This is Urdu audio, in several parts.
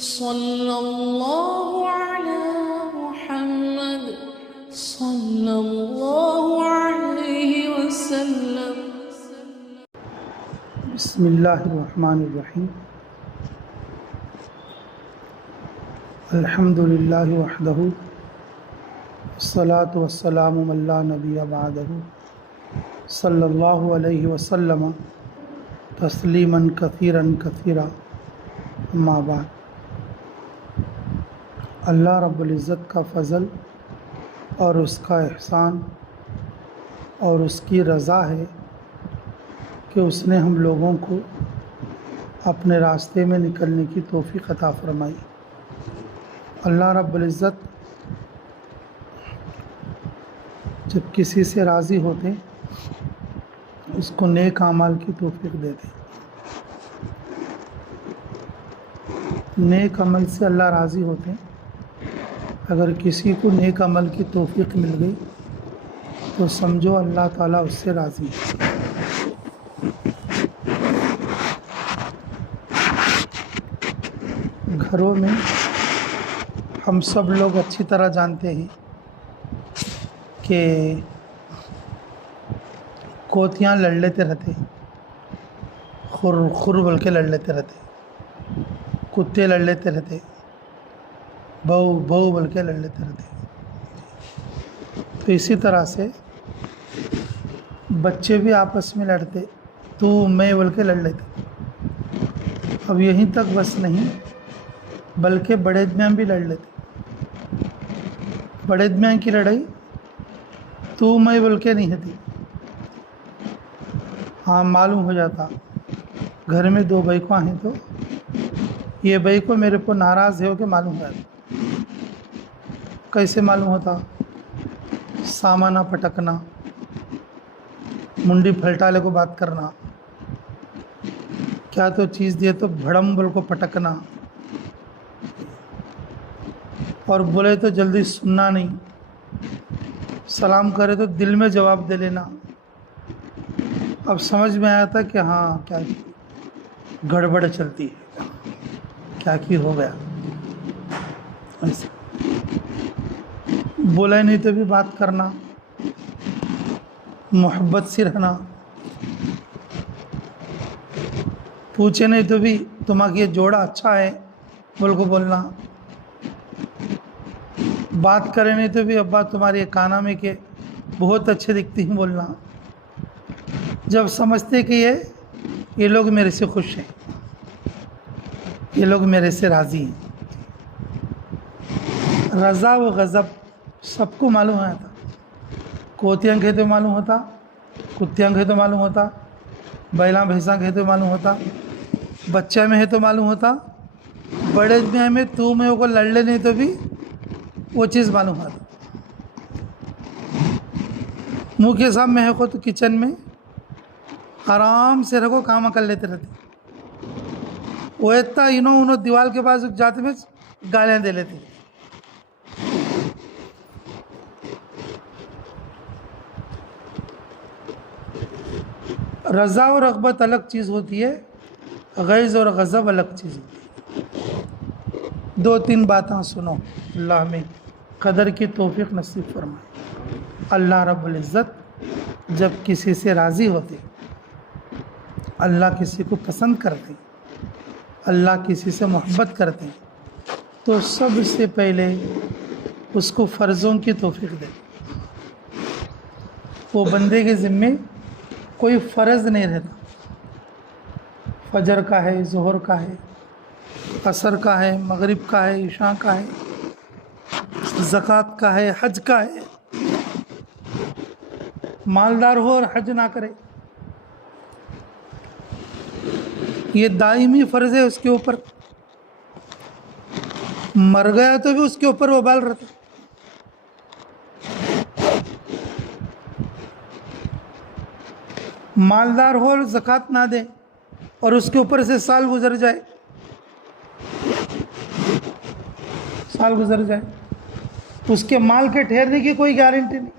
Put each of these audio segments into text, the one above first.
صلى الله على محمد صلى الله عليه وسلم. بسم اللہ الرحمن الرحیم. الحمد للہ وحدہ والصلاة والسلام من لا نبی بعدہ صلی اللہ علیہ وسلم تسلیما کثیرا کثیرا. اما بعد. اللہ رب العزت کا فضل اور اس کا احسان اور اس کی رضا ہے کہ اس نے ہم لوگوں کو اپنے راستے میں نکلنے کی توفیق عطا فرمائی. اللہ رب العزت جب کسی سے راضی ہوتے اس کو نیک اعمال کی توفیق دیتے. نیک عمل سے اللہ راضی ہوتے ہیں. اگر کسی کو نیک عمل کی توفیق مل گئی تو سمجھو اللہ تعالیٰ اس سے راضی ہے. گھروں میں ہم سب لوگ اچھی طرح جانتے ہیں کہ کوتیاں لڑ لیتے رہتے، خر بول کے لڑ لیتے رہتے، کتے لڑ لیتے رہتے، بہو بول کے لڑ لیتے رہتے. تو اسی طرح سے بچے بھی آپس میں لڑتے، تو میں بول کے لڑ لیتے. اب یہیں تک بس نہیں بلکہ بڑے میاں بھی لڑ لیتے. بڑے میاں کی لڑائی تو میں بول کے نہیں ہوتی. ہاں معلوم ہو جاتا گھر میں دو بیکواں ہیں تو یہ بھائی کو میرے کو ناراض ہے ہو کے معلوم ہو جاتا. کیسے معلوم ہوتا؟ سامانہ پٹکنا، منڈی پھلٹالے کو بات کرنا، کیا تو چیز دیے تو بھڑم بول کو پٹکنا، اور بولے تو جلدی سننا نہیں، سلام کرے تو دل میں جواب دے لینا. اب سمجھ میں آیا تھا کہ ہاں کیا گڑبڑ چلتی ہے، کیا کی ہو گیا. ایسا بولے نہیں تو بھی بات کرنا، محبت سے رہنا، پوچھے نہیں تو بھی تمہارا یہ جوڑا اچھا ہے بول کو بولنا. بات کرے نہیں تو بھی ابا تمہاری یہ کانا میں کہ بہت اچھے دکھتی ہیں بولنا. جب سمجھتے کہ یہ لوگ میرے سے خوش ہیں، یہ لوگ میرے سے راضی ہیں. رضا و غضب سب کو معلوم ہوتا. کوتیاں کہتے معلوم ہوتا، کتیاں کہتے معلوم ہوتا، بیلاں بھینساں کہتے معلوم ہوتا، بچہ میں ہے تو معلوم ہوتا، بڑے میں تو میں کو لڑ لے نہیں تو بھی وہ چیز معلوم ہوتا. منہ کے سامنے ہے کو تو کچن میں آرام سے رکھو کام کر لیتے رہتے. وہ اتنا انہوں دیوال کے پاس جاتے میں گالیاں دے لیتے. رضا اور رغبت الگ چیز ہوتی ہے، غیظ اور غضب الگ چیز ہوتی ہے. دو تین باتیں سنو، اللہ میں قدر کی توفیق نصیب فرمائے. اللہ رب العزت جب کسی سے راضی ہوتے، اللہ کسی کو پسند کرتے، اللہ کسی سے محبت کرتے تو سب سے پہلے اس کو فرضوں کی توفیق دے. وہ بندے کے ذمے کوئی فرض نہیں رہتا. فجر کا ہے، ظہر کا ہے، عصر کا ہے، مغرب کا ہے، عشاء کا ہے، زکوٰۃ کا ہے، حج کا ہے. مالدار ہو اور حج نہ کرے یہ دائمی فرض ہے اس کے اوپر. مر گیا تو بھی اس کے اوپر وبال رہتا. مالدار ہو اور زکوٰۃ نہ دے اور اس کے اوپر سے سال گزر جائے اس کے مال کے ٹھہرنے کی کوئی گارنٹی نہیں،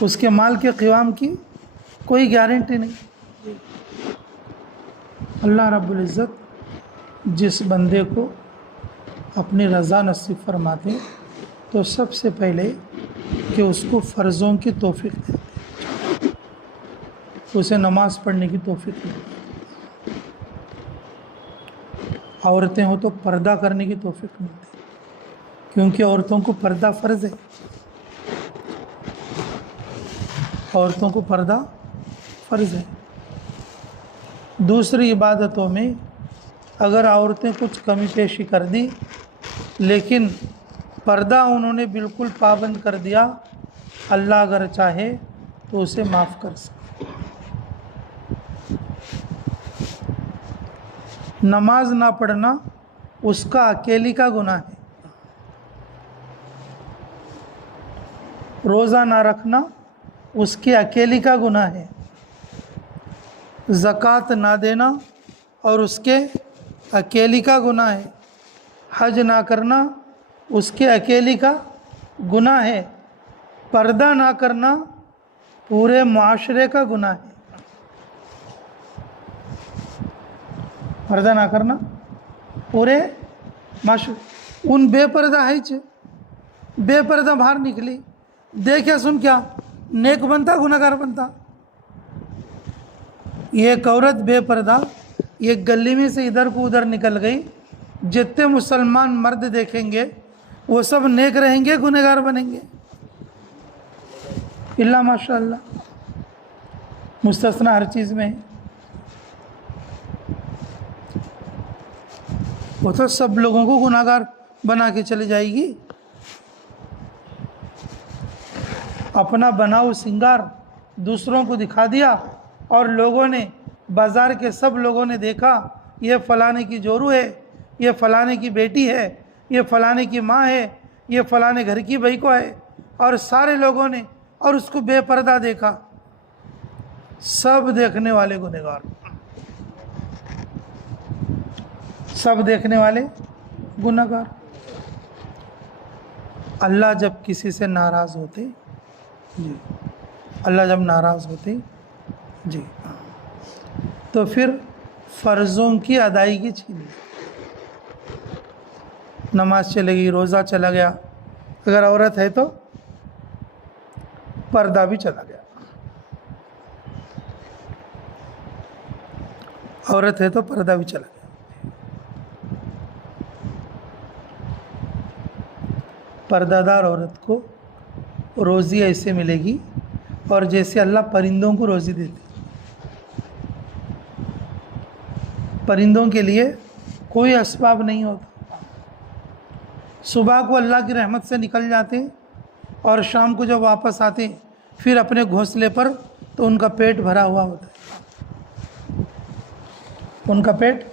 اس کے مال کے قیام کی کوئی گارنٹی نہیں. اللہ رب العزت جس بندے کو اپنی رضا نصیب فرماتے ہیں تو سب سے پہلے کہ اس کو فرضوں کی توفیق دیتے ہیں، اسے نماز پڑھنے کی توفیق دیتے ہیں، عورتیں ہوں تو پردہ کرنے کی توفیق ملتی ہے، کیونکہ عورتوں کو پردہ فرض ہے، عورتوں کو پردہ فرض ہے۔ دوسری عبادتوں میں اگر عورتیں کچھ کمی پیشی کر دی لیکن پردہ انہوں نے بالکل پابند کر دیا، اللہ اگر چاہے تو اسے معاف کر سکے۔ نماز نہ پڑھنا اس کا اکیلی کا گناہ ہے، روزہ نہ رکھنا اس کی اکیلی کا گناہ ہے، زکوٰۃ نہ دینا اور اس کے اکیلی کا گناہ ہے، حج نہ کرنا اس کے اکیلی کا گناہ ہے، پردہ نہ کرنا پورے معاشرے کا گناہ ہے، پردہ نہ کرنا پورے معاشرے۔ ان بے پردہ ہے بے پردہ باہر نکلی دیکھے سن کیا نیک بنتا گناہگار بنتا۔ ایک عورت بے پردہ ایک گلی میں سے ادھر کو ادھر نکل گئی، جتنے مسلمان مرد دیکھیں گے وہ سب نیک رہیں گے گنہگار بنیں گے، اللہ ماشاء اللہ، مستثنا ہر چیز میں ہے، وہ تو سب لوگوں کو گنہگار بنا کے چلی جائے گی۔ اپنا بناؤ سنگار دوسروں کو دکھا دیا اور لوگوں نے، بازار کے سب لوگوں نے دیکھا یہ فلانے کی جورو ہے، یہ فلانے کی بیٹی ہے، یہ فلانے کی ماں ہے، یہ فلانے گھر کی بہی کو ہے، اور سارے لوگوں نے اور اس کو بے پردہ دیکھا، سب دیکھنے والے گنہگار، سب دیکھنے والے گنہگار۔ اللہ جب کسی سے ناراض ہوتے جی، اللہ جب ناراض ہوتے جی تو پھر فرضوں کی ادائیگی چھین لی، نماز چلے گئی، روزہ چلا گیا، اگر عورت ہے تو پردہ بھی چلا گیا، عورت ہے تو پردہ بھی چلا گیا۔ پردہ دار عورت کو روزی ایسے ملے گی اور جیسے اللہ پرندوں کو روزی دیتے، پرندوں کے لیے کوئی اسباب نہیں ہوتا، صبح کو اللہ کی رحمت سے نکل جاتے اور شام کو جب واپس آتے پھر اپنے گھونسلے پر تو ان کا پیٹ بھرا ہوا ہوتا ہے، ان کا پیٹ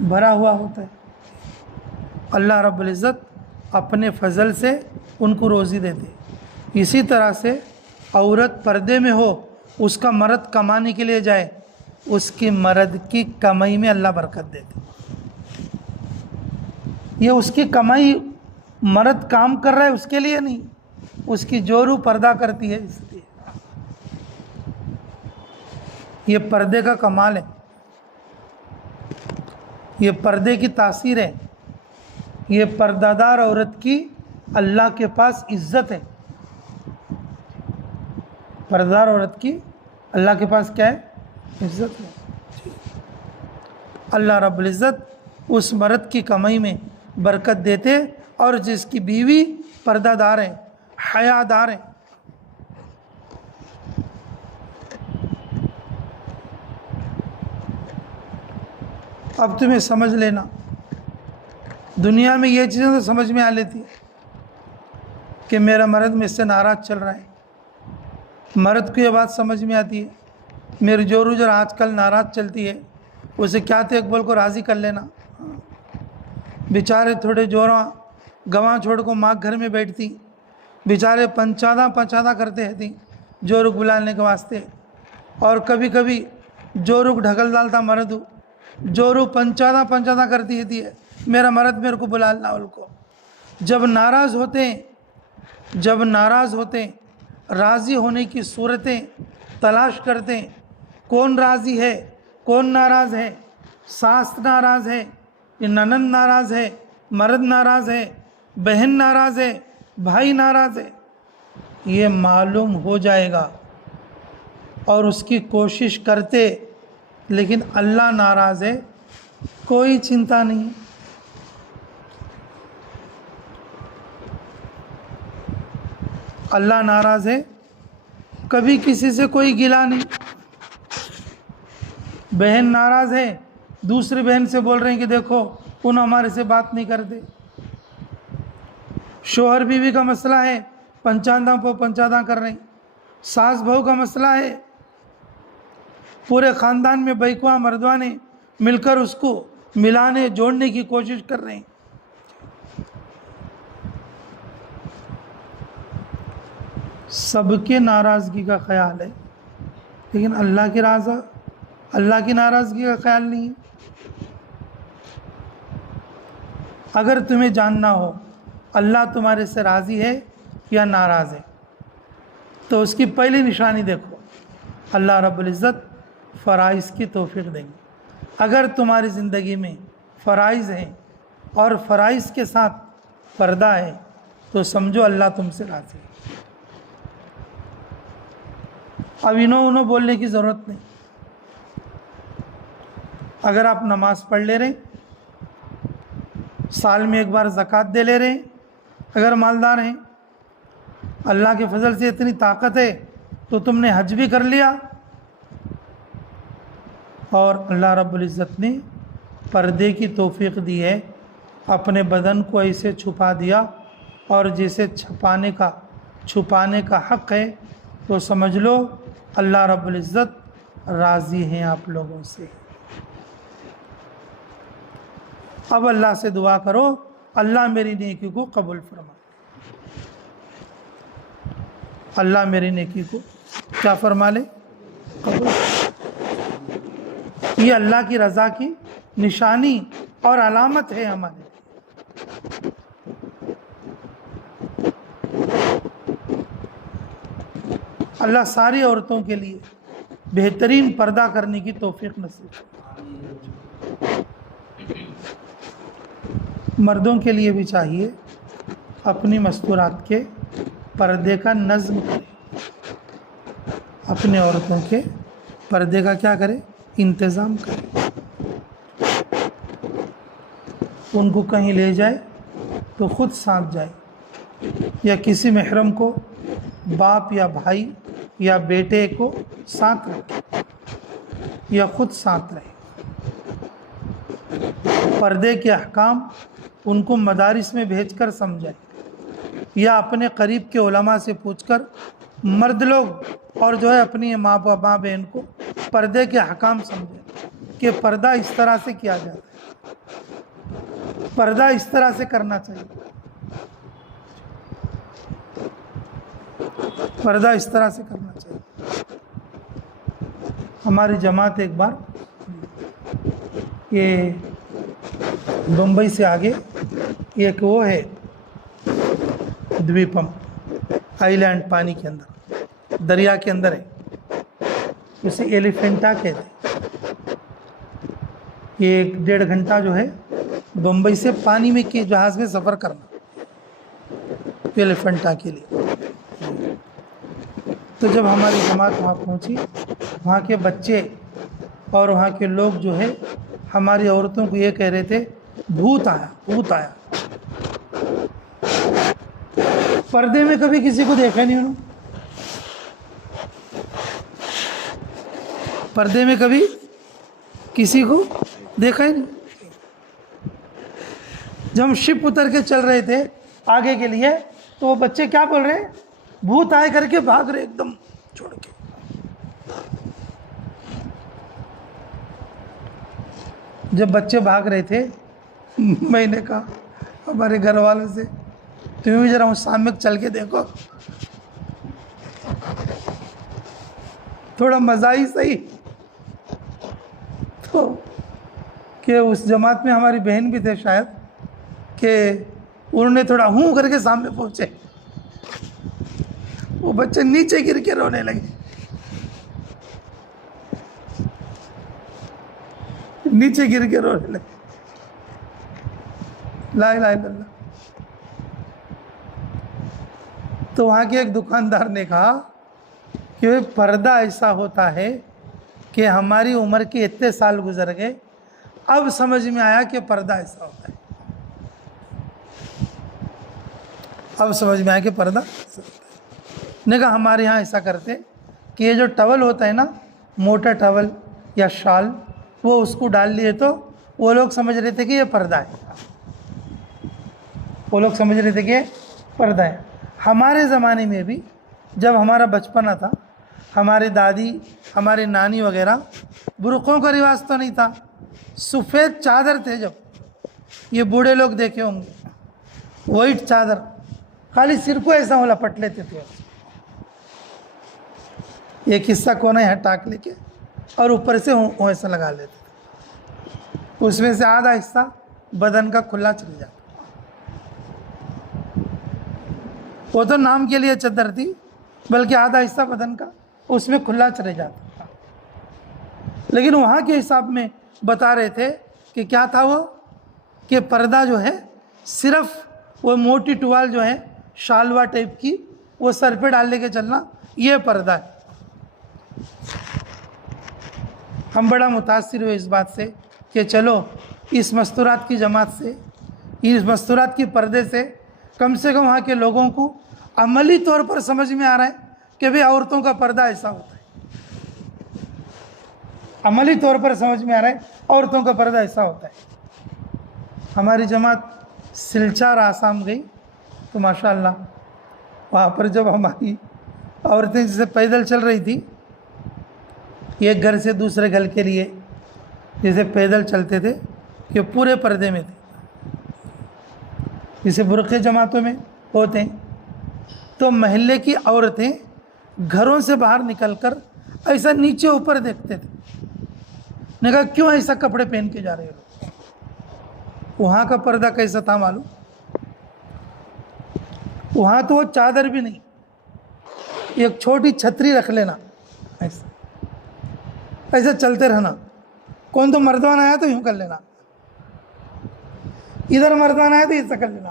بھرا ہوا ہوتا ہے، اللہ رب العزت اپنے فضل سے ان کو روزی دیتے۔ اسی طرح سے عورت پردے میں ہو، اس کا مرد کمانے کے لیے جائے، اس کی مرد کی کمائی میں اللہ برکت دیتے، یہ اس کی کمائی مرد کام کر رہا ہے اس کے لیے نہیں، اس کی جورو پردہ کرتی ہے اس لیے، یہ پردے کا کمال ہے، یہ پردے کی تاثیر ہے، یہ پردہ دار عورت کی اللہ کے پاس عزت ہے، پردہ دار عورت کی اللہ کے پاس کیا ہے؟ عزت ہے۔ اللہ رب العزت اس مرد کی کمائی میں برکت دیتے اور جس کی بیوی پردہ دار ہے، حیا دار ہے۔ اب تمہیں سمجھ لینا، دنیا میں یہ چیزیں تو سمجھ میں آ لیتی کہ میرا مرد مجھ سے ناراض چل رہا ہے، مرد کو یہ بات سمجھ میں آتی ہے میری جورو جو آج کل ناراض چلتی ہے اسے کیا تھے اقبال کو راضی کر لینا، بیچارے تھوڑے جوراں گواں چھوڑ کو ماں گھر میں بیٹھتی، بیچارے پنچادہ کرتے رہتی جورو بلانے کے واسطے، اور کبھی کبھی جورو ڈھکل ڈالتا مرد، جورو پنچادہ کرتی رہتی ہے میرا مرد میرے کو بلا ان کو۔ جب ناراض ہوتے راضی ہونے کی صورتیں تلاش کرتے ہیں، کون راضی ہے کون ناراض ہے، ساس ناراض ہے، ننند ناراض ہے، مرد ناراض ہے، بہن ناراض ہے، بھائی ناراض ہے، یہ معلوم ہو جائے گا اور اس کی کوشش کرتے، لیکن اللہ ناراض ہے، کوئی چنتا نہیں. اللہ ناراض ہے، کبھی کسی سے کوئی گلا نہیں. بہن ناراض ہے، دوسری بہن سے بول رہے ہیں کہ دیکھو ان ہمارے سے بات نہیں کرتے. شوہر بیوی کا مسئلہ ہے، پنچانداں پو پنچانداں کر رہے ہیں. ساس بہو کا مسئلہ ہے، پورے خاندان میں بیکواں مردوانے مل کر اس کو ملانے جوڑنے کی کوشش کر رہے ہیں. سب کے ناراضگی کا خیال ہے، لیکن اللہ کی ناراضگی کا خیال نہیں ہے. اگر تمہیں جاننا ہو اللہ تمہارے سے راضی ہے یا ناراض ہے تو اس کی پہلی نشانی دیکھو، اللہ رب العزت فرائض کی توفیق دیں گے. اگر تمہاری زندگی میں فرائض ہیں اور فرائض کے ساتھ پردہ ہے تو سمجھو اللہ تم سے راضی ہے. اب انہوں بولنے کی ضرورت نہیں. اگر آپ نماز پڑھ لے رہے ہیں، سال میں ایک بار زکوٰۃ دے لے رہے ہیں، اگر مالدار ہیں، اللہ کے فضل سے اتنی طاقت ہے تو تم نے حج بھی کر لیا، اور اللہ رب العزت نے پردے کی توفیق دی ہے، اپنے بدن کو ایسے چھپا دیا، اور جیسے چھپانے کا حق ہے، تو سمجھ لو اللہ رب العزت راضی ہیں آپ لوگوں سے. اب اللہ سے دعا کرو اللہ میری نیکی کو قبول فرما. اللہ میری نیکی کو کیا فرما لے؟ قبول. یہ اللہ کی رضا کی نشانی اور علامت ہے ہمارے. اللہ ساری عورتوں کے لیے بہترین پردہ کرنے کی توفیق نصیب کرے. مردوں کے لیے بھی چاہیے اپنی مستورات کے پردے کا نظم کرے، اپنے عورتوں کے پردے کا کیا کرے؟ انتظام کرے. ان کو کہیں لے جائے تو خود ساتھ جائے، یا کسی محرم کو، باپ یا بھائی یا بیٹے کو ساتھ رکھے، یا خود ساتھ رہے. پردے کے احکام ان کو مدارس میں بھیج کر سمجھائے، یا اپنے قریب کے علماء سے پوچھ کر مرد لوگ اور جو ہے اپنی ماں بہن کو پردے کے احکام سمجھائے کہ پردہ اس طرح سے کیا جاتا ہے، پردہ اس طرح سے کرنا چاہیے، پردہ اس طرح سے کرنا چاہیے. ہماری جماعت ایک بار یہ بمبئی سے آگے ایک وہ ہے دویپم آئی لینڈ، پانی کے اندر، دریا کے اندر ہے، اسے ایلیفینٹا کہتے ہیں. یہ 1.5 گھنٹہ جو ہے بمبئی سے پانی میں کی جہاز میں سفر کرنا ایلیفینٹا کے لیے. تو جب ہماری جماعت وہاں پہنچی، وہاں کے بچے اور وہاں کے لوگ جو ہے ہماری عورتوں کو یہ کہہ رہے تھے بھوت آیا، بھوت آیا. پردے میں کبھی کسی کو دیکھا نہیں انہوں، پردے میں کبھی کسی کو دیکھا ہی نہیں. جب ہم شپ اتر کے چل رہے تھے آگے کے لیے تو وہ بچے کیا بول رہے ہیں؟ بھوت آئے کر کے بھاگ رہے ایک دم چھوڑ کے. جب بچے بھاگ رہے تھے میں نے کہا ہمارے گھر والوں سے تمہیں بھی ذرا اس سامنے چل کے دیکھو، تھوڑا مزہ ہی صحیح. تو کہ اس جماعت میں ہماری بہن بھی تھے شاید، کہ انہوں نے تھوڑا ہوں کر کے سامنے پہنچے، وہ بچے نیچے گر کے رونے لگے. نیچے گر کے رونے لگے. لا الہ الا اللہ. تو وہاں کے ایک دکاندار نے کہا کہ پردہ ایسا ہوتا ہے کہ ہماری عمر کے اتنے سال گزر گئے، اب سمجھ میں آیا کہ پردہ ایسا ہوتا ہے. اب سمجھ میں آیا کہ پردہ ایسا ہوتا ہے. نے کہا ہمارے یہاں ایسا کرتے کہ یہ جو ٹاول ہوتا ہے نا، موٹا ٹاول یا شال، وہ اس کو ڈال لیے تو وہ لوگ سمجھ رہے تھے کہ یہ پردہ ہے. وہ لوگ سمجھ رہے تھے کہ یہ پردہ ہے. ہمارے زمانے میں بھی جب ہمارا بچپنا تھا، ہماری دادی، ہماری نانی وغیرہ، برقعوں کا رواج تو نہیں تھا، سفید چادر تھے. جب یہ بوڑھے لوگ دیکھے ہوں گے، وائٹ چادر، خالی سر کو ایسا وہ لپٹ لیتے تھے. ایک حصہ کونا یہاں ٹاک لے کے اور اوپر سے ایسا لگا لیتے تھے. اس میں سے آدھا حصہ بدن کا کھلا چل جاتا. وہ تو نام کے لیے چادر تھی، بلکہ آدھا حصہ بدن کا اس میں کھلا چلے جاتا. لیکن وہاں کے حساب میں بتا رہے تھے کہ کیا تھا وہ، کہ پردہ جو ہے صرف وہ موٹی ٹوال جو ہے شالوا ٹائپ کی، وہ سر پہ ڈال لے کے چلنا، یہ پردہ ہے. ہم بڑا متاثر ہوئے اس بات سے کہ چلو اس مستورات کی جماعت سے، اس مستورات کی پردے سے کم وہاں کے لوگوں کو عملی طور پر سمجھ میں آ رہا ہے کہ بھئی عورتوں کا پردہ ایسا ہوتا ہے. عملی طور پر سمجھ میں آ رہا ہے عورتوں کا پردہ ایسا ہوتا ہے. ہماری جماعت سلچار آسام گئی تو ماشاءاللہ وہاں پر جب ہماری عورتیں جیسے پیدل چل رہی تھی، ایک گھر سے دوسرے گھر کے لیے جیسے پیدل چلتے تھے، کہ پورے پردے میں تھے، جیسے برقعے جماعتوں میں ہوتے ہیں. تو محلے کی عورتیں گھروں سے باہر نکل کر ایسا نیچے اوپر دیکھتے تھے. نے کہا کیوں ایسا کپڑے پہن کے جا رہے ہو؟ وہاں کا پردہ کیسا تھا معلوم؟ وہاں تو وہ چادر بھی نہیں، ایک چھوٹی چھتری رکھ لینا، ایسا چلتے رہنا. کون تو مردوان آیا تو یوں کر لینا، ادھر مردوان آیا تو ایسا کر لینا،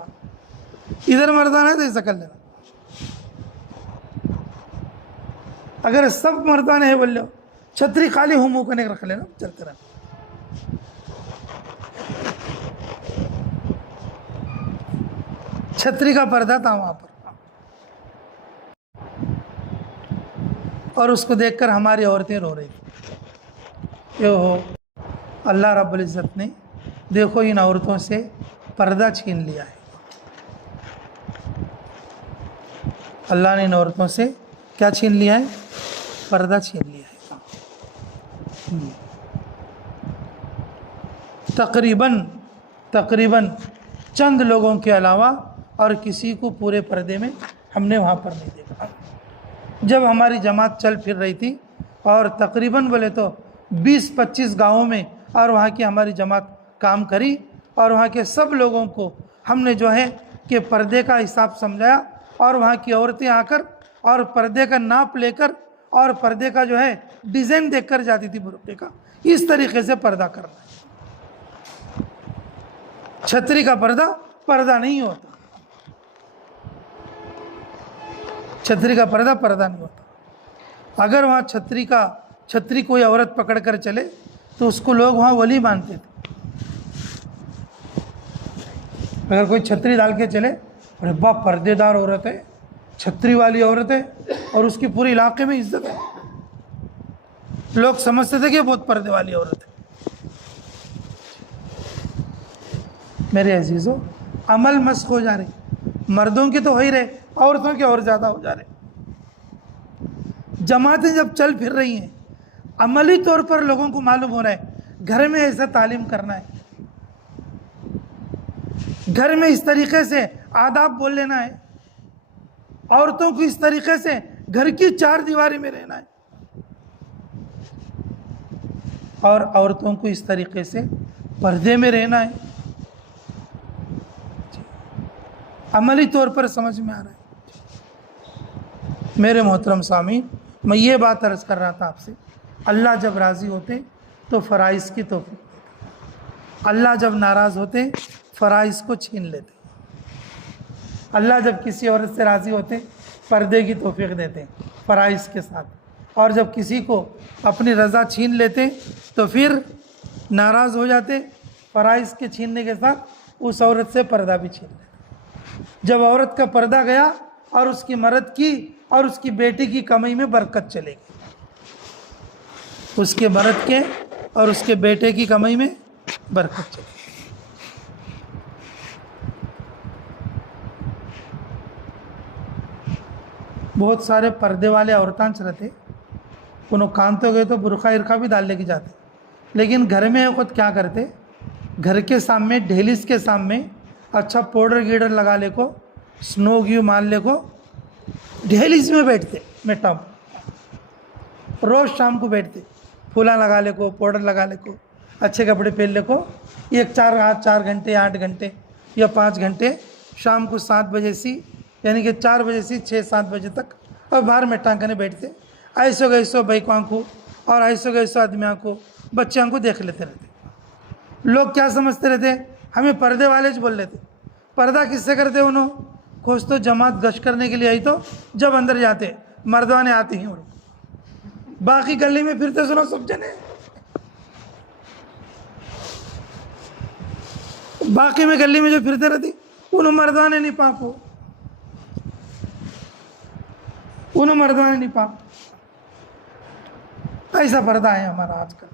ادھر مردوان آیا تو ایسا کر لینا. اگر سب مردوان ہے بول لو، چھتری خالی ہوں منہ کرنے رکھ لینا، چلتے رہنا. چھتری کا پردہ تھا وہاں پر. اور اس کو دیکھ کر ہماری عورتیں رو رہی تھیں کہ ہو اللہ رب العزت نے دیکھو ان عورتوں سے پردہ چھین لیا ہے. اللہ نے ان عورتوں سے کیا چھین لیا ہے؟ پردہ چھین لیا ہے. تقریباً چند لوگوں کے علاوہ اور کسی کو پورے پردے میں ہم نے وہاں پر نہیں دیکھا. جب ہماری جماعت چل پھر رہی تھی اور تقریباً بولے تو 20-25 گاؤں میں اور وہاں کی ہماری جماعت کام کری، اور وہاں کے سب لوگوں کو ہم نے جو ہے کہ پردے کا حساب سمجھایا، اور وہاں کی عورتیں آ کر اور پردے کا ناپ لے کر اور پردے کا جو ہے ڈیزائن دیکھ کر جاتی تھی برقعے کا. اس طریقے سے پردہ کرنا. چھتری کا پردہ نہیں ہوتا. چھتری کا پردہ نہیں ہوتا. اگر وہاں چھتری کوئی عورت پکڑ کر چلے تو اس کو لوگ وہاں ولی مانتے تھے. اگر کوئی چھتری ڈال کے چلے، ارے باپ پردے دار عورت ہے، چھتری والی عورت ہے، اور اس کی پوری علاقے میں عزت ہے. لوگ سمجھتے تھے کہ بہت پردے والی عورت ہے. میرے عزیزو، عمل مسخ ہو جا رہے، مردوں کے تو ہو ہی رہے، عورتوں کے اور زیادہ ہو جا رہے. جماعتیں جب چل پھر رہی ہیں، عملی طور پر لوگوں کو معلوم ہو رہا ہے گھر میں ایسا تعلیم کرنا ہے، گھر میں اس طریقے سے آداب بول لینا ہے، عورتوں کو اس طریقے سے گھر کی 4 دیواری میں رہنا ہے، اور عورتوں کو اس طریقے سے پردے میں رہنا ہے. عملی طور پر سمجھ میں آ رہا ہے. میرے محترم سامعین، میں یہ بات عرض کر رہا تھا آپ سے، اللہ جب راضی ہوتے تو فرائض کی توفیق دیتا. اللہ جب ناراض ہوتے فرائض کو چھین لیتے. اللہ جب کسی عورت سے راضی ہوتے پردے کی توفیق دیتے فرائض کے ساتھ, اور جب کسی کو اپنی رضا چھین لیتے تو پھر ناراض ہو جاتے فرائض کے چھیننے کے ساتھ اس عورت سے پردہ بھی چھین لیتے. جب عورت کا پردہ گیا اور اس کی مرد کی اور اس کی بیٹی کی کمائی میں برکت چلے گی, اس کے مرد کے اور اس کے بیٹے کی کمائی میں برکت چلے گی. بہت سارے پردے والے عورتاں رہتے انہوں کان تو گئے تو برقع ارقہ بھی ڈال لے کے جاتے, لیکن گھر میں خود کیا کرتے, گھر کے سامنے ڈھیلیس کے سامنے اچھا پاؤڈر گیڈر لگا لے کو, سنو گیو مان لے کو, ڈھیلیس میں بیٹھتے مٹا روز شام کو بیٹھتے, پھولا لگا لے کو, پاؤڈر لگا لے کو, اچھے کپڑے پہن لے کو, 4 گھنٹے 8 گھنٹے یا 5 گھنٹے شام کو 7 بجے سے یعنی کہ 4 بجے سے 6-7 بجے تک اور باہر میں ٹانکنے بیٹھتے. ایسو گیسو بائکوں کو اور ایسو گیسو آدمیوں کو بچوں کو دیکھ لیتے رہتے. لوگ کیا سمجھتے رہتے, ہمیں پردے والے بول لیتے. پردہ کس سے کرتے انہوں, کچھ تو جماعت گشت کرنے کے لیے آئی تو جب اندر جاتے مردوانے آتی ہیں, باقی گلی میں پھرتے سنو سب جنے, باقی میں گلی میں جو پھرتے رہتی انہوں مردوانے نہیں پاپو, انہوں مردوانے نہیں پاپ. ایسا پردہ ہے ہمارا آج کل.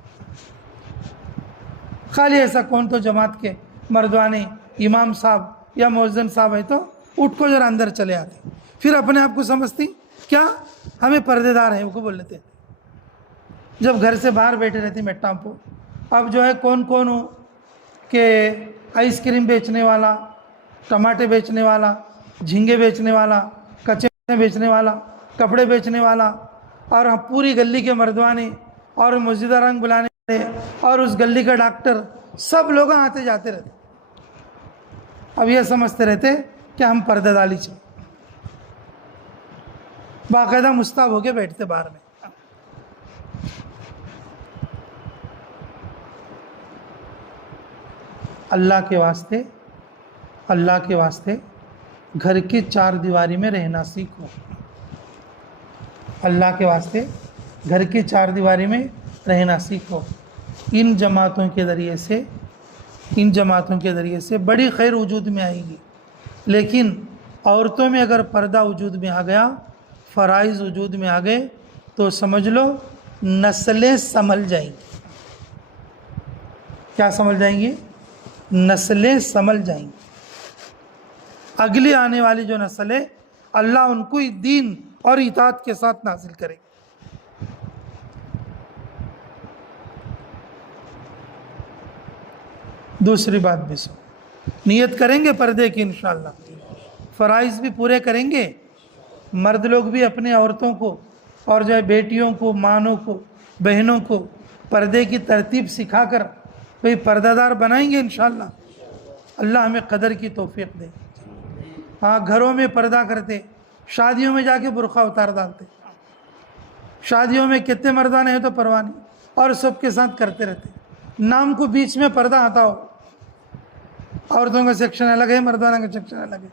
خالی ایسا کون تو جماعت کے مردوانے امام صاحب یا مؤذن صاحب ہے تو اٹھ کو ذرا اندر چلے آتے, پھر اپنے آپ کو سمجھتی کیا ہمیں پردے دار ہیں وہ کو بول لیتے. جب گھر سے باہر بیٹھے رہتی مٹام پو, اب جو ہے کون کون ہو کہ آئس کریم بیچنے والا, ٹماٹے بیچنے والا, جھینگے بیچنے والا, کچے بیچنے والا, کپڑے بیچنے والا, اور پوری گلی کے مردوانے اور مسجدہ رنگ بلانے والے اور اس گلی کا ڈاکٹر سب لوگ آتے جاتے رہتے. اب یہ سمجھتے رہتے کہ ہم پردہ دالی چاہیے, باقاعدہ مستعب ہو کے بیٹھتے باہر میں. اللہ کے واسطے گھر کی 4 دیواری میں رہنا سیکھو. اللہ کے واسطے گھر کی 4 دیواری میں رہنا سیکھو. ان جماعتوں کے ذریعے سے بڑی خیر وجود میں آئے گی, لیکن عورتوں میں اگر پردہ وجود میں آ گیا, فرائض وجود میں آ گئے تو سمجھ لو نسلیں سنبھل جائیں گی. کیا سنبھل جائیں گی؟ نسلیں سنبھل جائیں گی. اگلی آنے والی جو نسل ہے اللہ ان کو دین اور اطاعت کے ساتھ نازل کرے. دوسری بات بھی سو, نیت کریں گے پردے کی انشاءاللہ, فرائض بھی پورے کریں گے. مرد لوگ بھی اپنے عورتوں کو اور جو ہے بیٹیوں کو, مانوں کو, بہنوں کو پردے کی ترتیب سکھا کر بھئی پردہ دار بنائیں گے انشاءاللہ. اللہ ہمیں قدر کی توفیق دے. ہاں گھروں میں پردہ کرتے, شادیوں میں جا کے برقع اتار ڈالتے. شادیوں میں کتنے مردانے ہیں تو پرواہ نہیں, اور سب کے ساتھ کرتے رہتے. نام کو بیچ میں پردہ آتا ہو, عورتوں کا سیکشن الگ ہے, مردانہ کا سیکشن الگ ہے.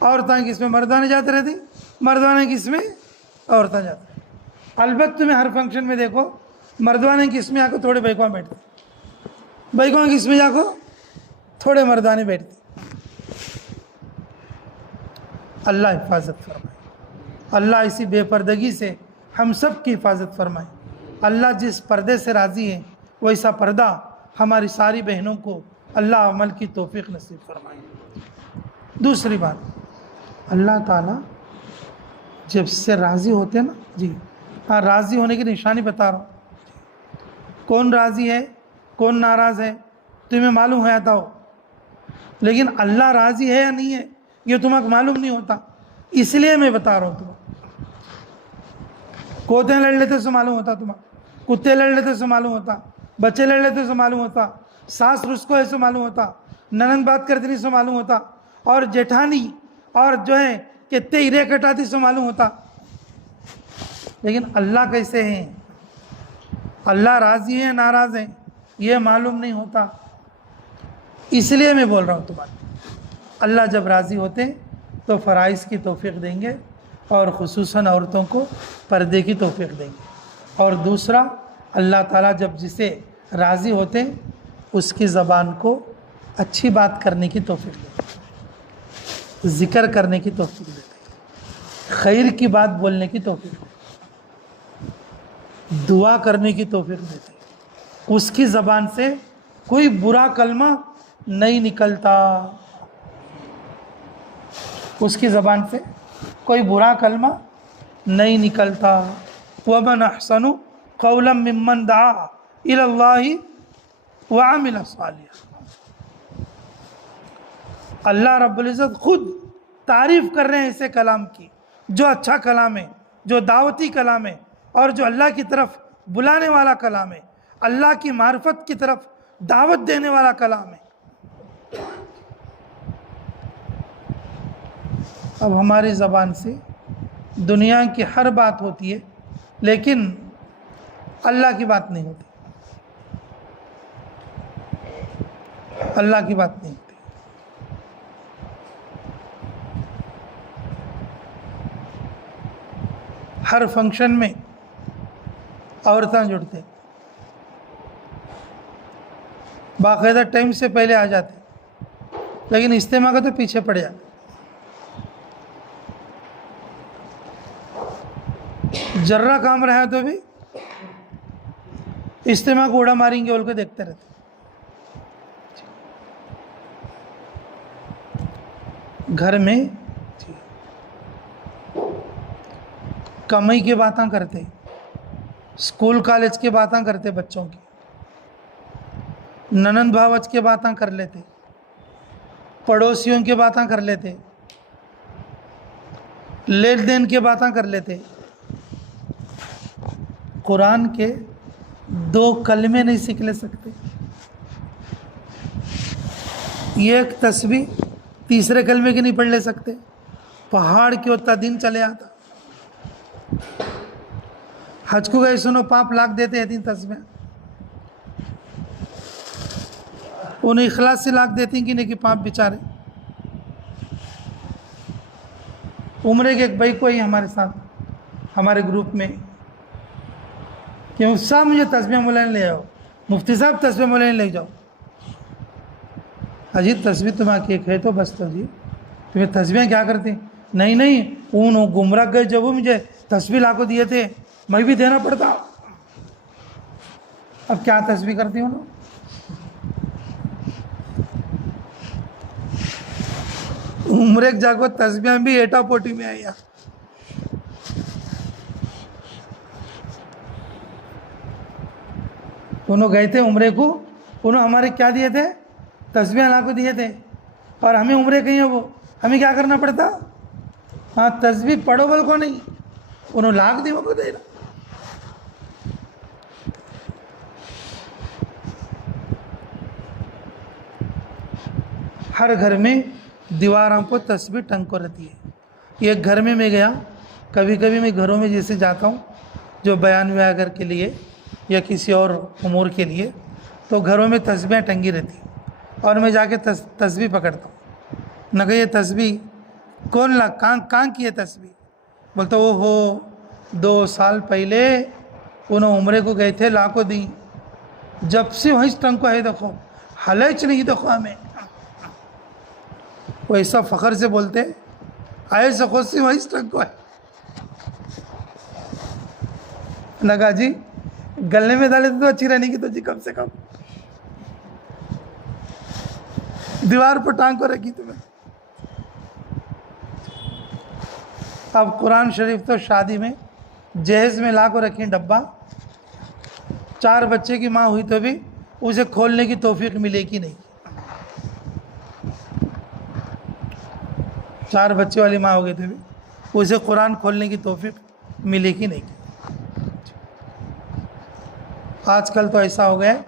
عورتیں کس میں مردانے جاتے رہتی, مردانے کس میں عورتیں جاتے. البتہ تمہیں ہر فنکشن میں دیکھو مردانے کس میں آ کو تھوڑے بیکواں بیٹھتے, بیکواں کس میں جا کو تھوڑے مردانے بیٹھتے. اللہ حفاظت فرمائے. اللہ اسی بے پردگی سے ہم سب کی حفاظت فرمائے. اللہ جس پردے سے راضی ہے ویسا پردہ ہماری ساری بہنوں کو اللہ عمل کی توفیق نصیب فرمائے. دوسری بات, اللہ تعالیٰ جب سے راضی ہوتے ہیں نا, جی ہاں راضی ہونے کی نشانی بتا رہا ہوں. کون راضی ہے کون ناراض ہے تمہیں معلوم ہے آتا ہو, لیکن اللہ راضی ہے یا نہیں ہے یہ تمہیں معلوم نہیں ہوتا, اس لیے میں بتا رہا ہوں. تمہیں کوتے لڑ لیتے سے معلوم ہوتا, تمہیں کتے لڑ لیتے سے معلوم ہوتا, بچے لڑ لیتے سے معلوم ہوتا, ساس رسکو ہے سے معلوم ہوتا, ننند بات کرتی نہیں سے معلوم ہوتا, اور جیٹھانی اور جو ہے کتنے ہیرے کٹاتی سے معلوم ہوتا. لیکن اللہ کیسے ہیں, اللہ راضی ہے ناراض ہے یہ معلوم نہیں ہوتا. اس لیے میں بول رہا ہوں تمہارے، اللہ جب راضی ہوتے ہیں تو فرائض کی توفیق دیں گے اور خصوصاً عورتوں کو پردے کی توفیق دیں گے، اور دوسرا اللہ تعالیٰ جب جسے راضی ہوتے ہیں اس کی زبان کو اچھی بات کرنے کی توفیق دیتے ہیں، ذکر کرنے کی توفیق دیتے ہیں، خیر کی بات بولنے کی توفیق دیتے ہیں، دعا کرنے کی توفیق دیتے ہیں، اس کی زبان سے کوئی برا کلمہ نہیں نکلتا، اس کی زبان سے کوئی برا کلمہ نہیں نکلتا۔ وَمَنْ أَحْسَنُ قَوْلًا مِّمَّنْ دَعَا إِلَى اللَّهِ وَعَمِلَ صَالِحًا۔ اللہ رب العزت خود تعریف کر رہے ہیں ایسے کلام کی جو اچھا کلام ہے، جو دعوتی کلام ہے، اور جو اللہ کی طرف بلانے والا کلام ہے، اللہ کی معرفت کی طرف دعوت دینے والا کلام ہے۔ اب ہماری زبان سے دنیا کی ہر بات ہوتی ہے لیکن اللہ کی بات نہیں ہوتی، اللہ کی بات نہیں ہوتی۔ ہر فنکشن میں عورتیں جڑتے، باقاعدہ ٹائم سے پہلے آ جاتے، لیکن اجتماع کا تو پیچھے پڑ جاتے۔ جرہ کام رہا تو بھی اجتماع کو اڑا ماریں گے بول کے دیکھتے رہتے۔ گھر میں کمائی کی باتیں کرتے، اسکول کالج کی باتیں کرتے، بچوں کی ننند بھاوچ کی باتیں کر لیتے، پڑوسیوں کی باتیں کر لیتے، لین دین کی باتیں کر لیتے، قرآن کے 2 کلمے نہیں سیکھ لے سکتے، ایک تسبیح تیسرے کلمے کی نہیں پڑھ لے سکتے، پہاڑ کی ہوتا دن چلے آتا۔ حج کو گئے سنو پاپ لاکھ دیتے ہیں 3 تسبیح، انہیں اخلاص سے لاکھ دیتی ہیں کہ نہیں کہ پاپ بیچارے۔ عمرے کے ایک بھائی کو ہی ہمارے ساتھ ہمارے گروپ میں کہ مفتی صاحب مجھے تسبیح مولانا لے جاؤ، مفتی صاحب تسبیح مولانا لے جاؤ۔ اجی تسبیح تمہیں ایک ہے تو بس، تو جی تمہیں تسبیح کیا کرتے؟ نہیں انہوں گمراہ گئے جب وہ مجھے تسبیح لا کو دیے تھے میں بھی دینا پڑتا، اب کیا تسبیح کرتی ہوں؟ عمرے ایک جاگو تسبیح بھی ایٹا پوٹی میں آئی۔ انہوں گئے تھے عمرے کو، انہوں ہمارے کیا دیے تھے؟ تسبیح لا کو دیے تھے، اور ہمیں عمرے کہیں وہ ہمیں کیا کرنا پڑتا؟ ہاں تسبیح پڑھو بول کو نہیں، انہوں لاکھ دی وہ کو دے رہا۔ ہر گھر میں دیواروں کو تسبیح ٹنگ کو رہتی ہے۔ ایک گھر میں گیا، کبھی کبھی میں گھروں میں جیسے جاتا ہوں جو بیان وغیرہ کے لیے یا کسی اور امور کے لیے، تو گھروں میں تسبیح ٹنگی رہتی ہیں، اور میں جا کے تسبیح پکڑتا ہوں، نہ کہ یہ تسبیح کون کہاں کی ہے تسبیح؟ بولتا وہ ہو 2 سال پہلے انہوں عمرے کو گئے تھے، لا کو دی، جب سے وہیں ٹنگ کو ہے دیکھو حلچ نہیں دیکھو ہمیں۔ وہ ایسا فخر سے بولتے آئے سخوت سے وہیں ٹنگ کو ہے۔ لگا جی گلے میں ڈالے تو اچھی رہنے کی تو جی کم سے کم دیوار پر ٹانگ کو رکھی تمہیں۔ اب قرآن شریف تو شادی میں جہیز میں لا کو رکھی ڈبہ، 4 بچے کی ماں ہوئی تو بھی اسے کھولنے کی توفیق ملے گی نہیں۔ 4 بچے والی ماں ہو گئی تو بھی اسے قرآن کھولنے کی توفیق ملے گی نہیں۔ آج کل تو ایسا ہو گیا ہے،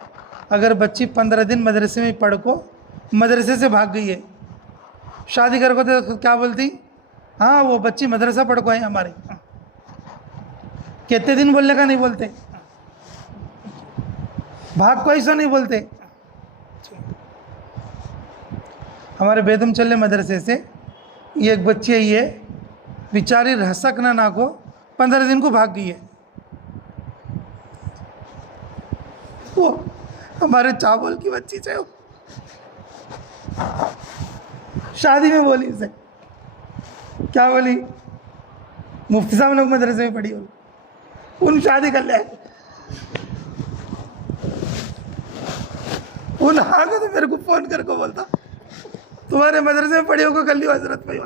اگر بچی 15 دن مدرسے میں پڑھ کو مدرسے سے بھاگ گئی ہے، شادی کر کو تو کیا بولتی؟ ہاں وہ بچی مدرسہ پڑھ کو ہے ہماری۔ کتنے دن بولنے کا نہیں بولتے، بھاگ کو ایسا نہیں بولتے۔ ہمارے بیدم چلے مدرسے سے یہ ایک بچی آئی ہے، بیچاری رہسک نہ کو 15 دن کو بھاگ گئی ہے. وہ ہمارے چاول کی بچی سے شادی میں بولی اسے، کیا بولی؟ مفتی صاحب لوگ مدرسے میں پڑھی ہو، ان شادی کر لے. ان ہاں کو تو میرے کو فون کر کو بولتا تمہارے مدرسے میں پڑھی ہو کو کر لی حضرت بھائی.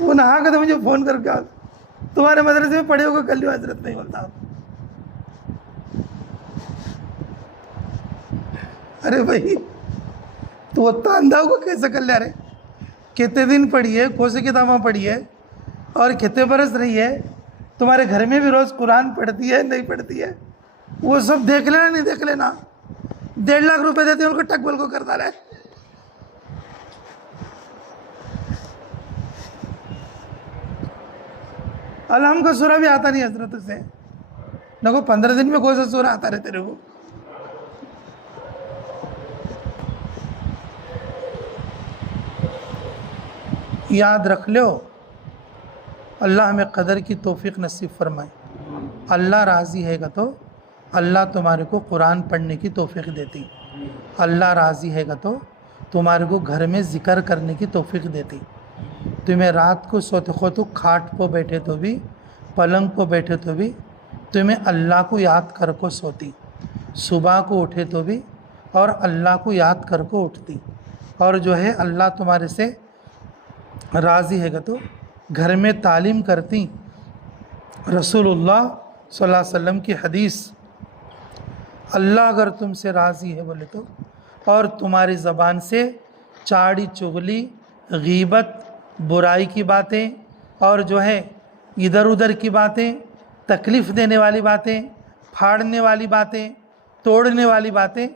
وہ نہا کے تو مجھے فون کر کے تمہارے مدرسے میں پڑھے ہو کو کر لی حضرت نہیں بولتا. ارے بھائی تو وہ تانداؤ کو کیسے کر لیا؟ رہے کتنے دن پڑھی ہے، کون سی کتابیں پڑھی ہے اور کتنے برس رہی ہے، تمہارے گھر میں بھی روز قرآن پڑھتی ہے نہیں پڑھتی ہے، وہ سب دیکھ لینا. نہیں دیکھ لینا 1.5 لاکھ روپے دیتے ہیں ان کو ٹک بول کو کرتا رہے. الحم کا سورہ بھی آتا نہیں حضرت سے نہ کو 15 دن میں کون سا سورہ آتا رہے تیرے کو. یاد رکھ لو، اللہ ہمیں قدر کی توفیق نصیب فرمائے. اللہ راضی ہے گا تو اللہ تمہارے کو قرآن پڑھنے کی توفیق دیتی. اللہ راضی ہے گا تو تمہارے کو گھر میں ذکر کرنے کی توفیق دیتی. تمہیں رات کو سوتے خو تو کھاٹ پہ بیٹھے تو بھی، پلنگ پہ بیٹھے تو بھی تمہیں اللہ کو یاد کر کو سوتی. صبح کو اٹھے تو بھی اور اللہ کو یاد کر کو اٹھتی. اور جو ہے اللہ تمہارے سے راضی ہے گا تو گھر میں تعلیم کرتی. رسول اللہ صلی اللہ علیہ وسلم کی حدیث، اللہ اگر تم سے راضی ہے بولے تو اور تمہاری زبان سے چاڑی چغلی، غیبت، برائی کی باتیں اور جو ہے ادھر ادھر کی باتیں، تکلیف دینے والی باتیں، پھاڑنے والی باتیں، توڑنے والی باتیں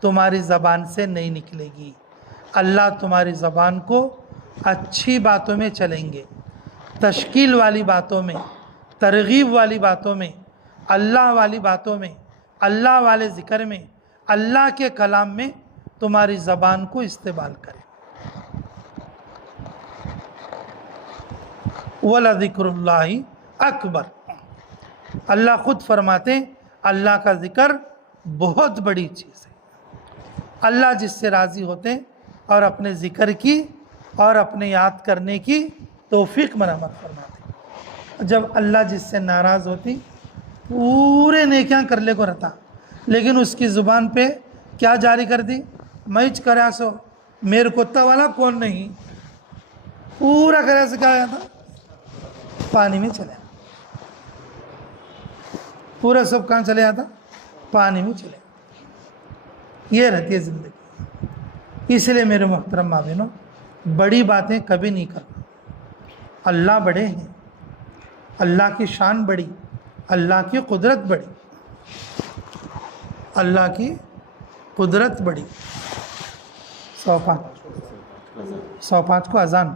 تمہاری زبان سے نہیں نکلے گی. اللہ تمہاری زبان کو اچھی باتوں میں چلیں گے، تشکیل والی باتوں میں، ترغیب والی باتوں میں، اللہ والی باتوں میں، اللہ والے ذکر میں، اللہ کے کلام میں تمہاری زبان کو استعمال کریں. وَلَذِكْرُ اللَّهِ اکبر. اللہ خود فرماتے ہیں اللہ کا ذکر بہت بڑی چیز ہے. اللہ جس سے راضی ہوتے ہیں اور اپنے ذکر کی اور اپنے یاد کرنے کی توفیق مرحمت فرماتے ہیں. جب اللہ جس سے ناراض ہوتی پورے نیکیاں کر لے کو رہتا، لیکن اس کی زبان پہ کیا جاری کر دی؟ میچ کرا سو میرے کتا والا کون نہیں. پورا کرا سے کیا تھا؟ پانی میں چلے. پورا سب کہاں چلے آتا؟ پانی میں چلے. یہ رہتی ہے زندگی. اس لیے میرے محترم ماں بہنوں، بڑی باتیں کبھی نہیں کرنا. اللہ بڑے ہیں، اللہ کی شان بڑی، اللہ کی قدرت بڑی، اللہ کی قدرت بڑی. 105 کو اذان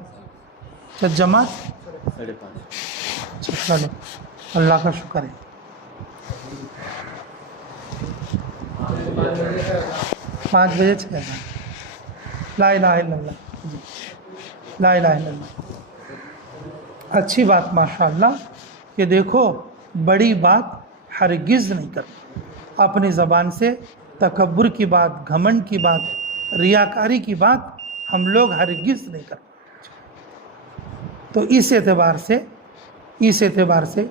جماعت 5:30. چلو اللہ کا شکر ہے. 5 بجے چلے اذان. لا الہ الا اللہ. جی لا الہ الا اللہ. اچھی بات ماشاءاللہ کہ دیکھو بڑی بات ہرگز نہیں کرنا. اپنی زبان سے تکبر کی بات، گھمنڈ کی بات، ریاکاری کی بات ہم لوگ ہرگز نہیں کرنا. تو اس اعتبار سے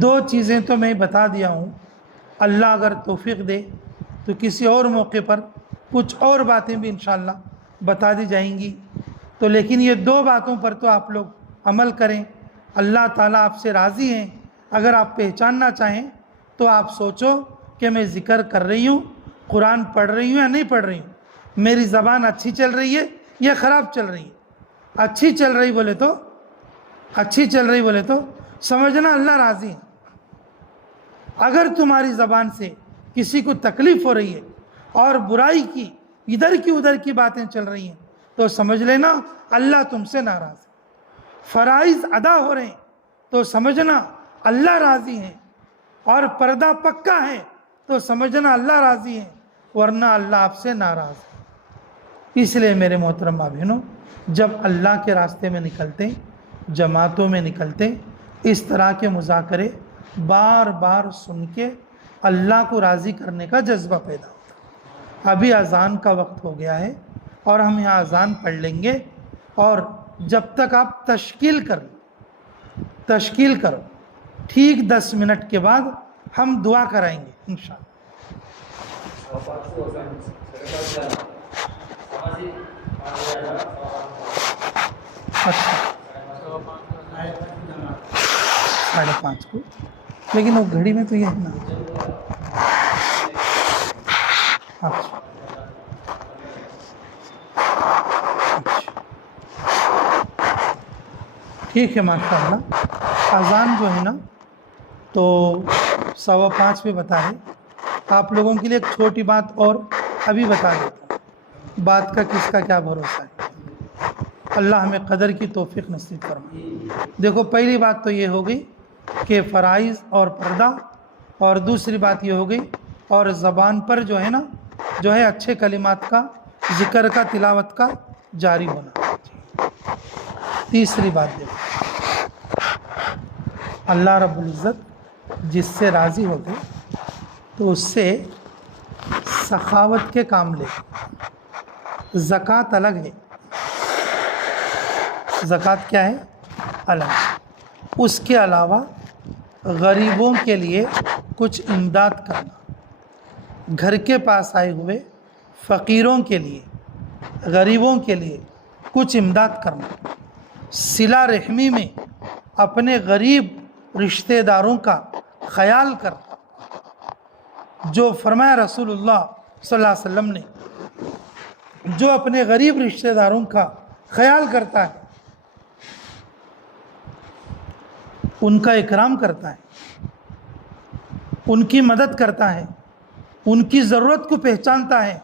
2 چیزیں تو میں بتا دیا ہوں. اللہ اگر توفیق دے تو کسی اور موقع پر کچھ اور باتیں بھی انشاءاللہ بتا دی جائیں گی. تو لیکن یہ 2 باتوں پر تو آپ لوگ عمل کریں. اللہ تعالیٰ آپ سے راضی ہیں. اگر آپ پہچاننا چاہیں تو آپ سوچو کہ میں ذکر کر رہی ہوں، قرآن پڑھ رہی ہوں یا نہیں پڑھ رہی ہوں. میری زبان اچھی چل رہی ہے یا خراب چل رہی ہے. اچھی چل رہی بولے تو سمجھنا اللہ راضی ہے. اگر تمہاری زبان سے کسی کو تکلیف ہو رہی ہے اور برائی کی ادھر کی ادھر کی باتیں چل رہی ہیں تو سمجھ لینا اللہ تم سے ناراض ہے. فرائض ادا ہو رہے ہیں تو سمجھنا اللہ راضی ہیں. اور پردہ پکا ہے تو سمجھنا اللہ راضی ہے، ورنہ اللہ آپ سے ناراض ہے۔ اس لیے میرے محترم ماں بہنوں، جب اللہ کے راستے میں نکلتے، جماعتوں میں نکلتے، اس طرح کے مذاکرے بار بار سن کے اللہ کو راضی کرنے کا جذبہ پیدا ہوتا۔ ابھی اذان کا وقت ہو گیا ہے اور ہم یہاں اذان پڑھ لیں گے، اور جب تک آپ تشکیل کرو ٹھیک 10 منٹ کے بعد ہم دعا کرائیں گے انشاءاللہ۔ اچھا 5:30 کو، لیکن وہ گھڑی میں تو یہ ہے نا۔ اچھا ٹھیک ہے، ماشاءاللہ۔ اذان جو ہے نا تو 5:15 پہ بتا ہے۔ آپ لوگوں کے لیے ایک چھوٹی بات اور ابھی بتا دیتا ہوں، بات کا کس کا کیا بھروسہ ہے، اللہ ہمیں قدر کی توفیق نصیب فرمائے۔ دیکھو، پہلی بات تو یہ ہو گئی کہ فرائض اور پردہ، اور دوسری بات یہ ہو گئی اور زبان پر جو ہے اچھے کلمات کا ذکر کا تلاوت کا جاری ہونا۔ تیسری بات دیکھو، اللہ رب العزت جس سے راضی ہوتے تو اس سے سخاوت کے کام لے۔ زکوٰۃ الگ ہے، زکوٰۃ کیا ہے؟ الگ۔ اس کے علاوہ غریبوں کے لیے کچھ امداد کرنا، گھر کے پاس آئے ہوئے فقیروں کے لیے، غریبوں کے لیے کچھ امداد کرنا، صلہ رحمی میں اپنے غریب رشتہ داروں کا خیال کرنا۔ جو فرمایا رسول اللہ صلی اللہ علیہ وسلم نے، جو اپنے غریب رشتہ داروں کا خیال کرتا ہے، ان کا اکرام کرتا ہے، ان کی مدد کرتا ہے، ان کی ضرورت کو پہچانتا ہے،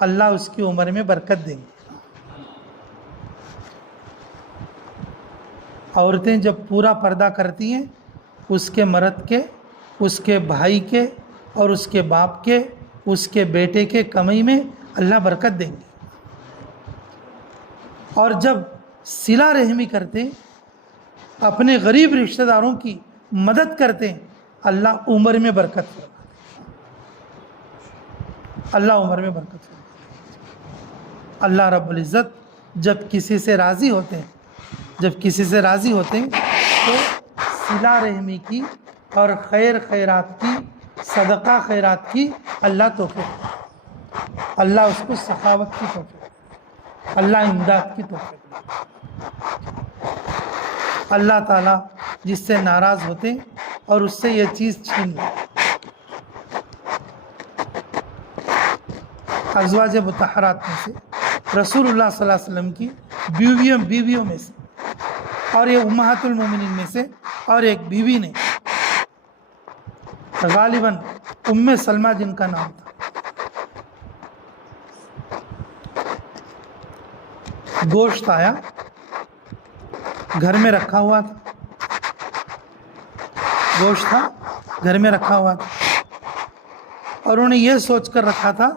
اللہ اس کی عمر میں برکت دیں گے۔ عورتیں جب پورا پردہ کرتی ہیں، اس کے مرد کے، اس کے بھائی کے اور اس کے باپ کے، اس کے بیٹے کے کمائی میں اللہ برکت دیں گے۔ اور جب صلہ رحمی کرتے ہیں، اپنے غریب رشتہ داروں کی مدد کرتے ہیں، اللہ عمر میں برکت فرماتا ہے، اللہ عمر میں برکت فرماتا ہے۔ اللہ رب العزت جب کسی سے راضی ہوتے ہیں، تو صلہ رحمی کی اور خیرات کی، صدقہ خیرات کی اللہ توفیق، اللہ اس کو سخاوت کی توفیق، اللہ امداد کی توفیق۔ اللہ تعالیٰ جس سے ناراض ہوتے ہیں اور اس سے یہ چیز چھین لے۔ ازواج مطہرات میں سے، رسول اللہ صلی اللہ علیہ وسلم کی بیویوں میں سے، اور یہ امہات المومنین میں سے، اور ایک بیوی نے غالباً ام سلمہ جن کا نام تھا، گوشت آیا، گھر میں رکھا ہوا تھا، گوشت تھا گھر میں رکھا ہوا تھا، اور انہوں نے یہ سوچ کر رکھا تھا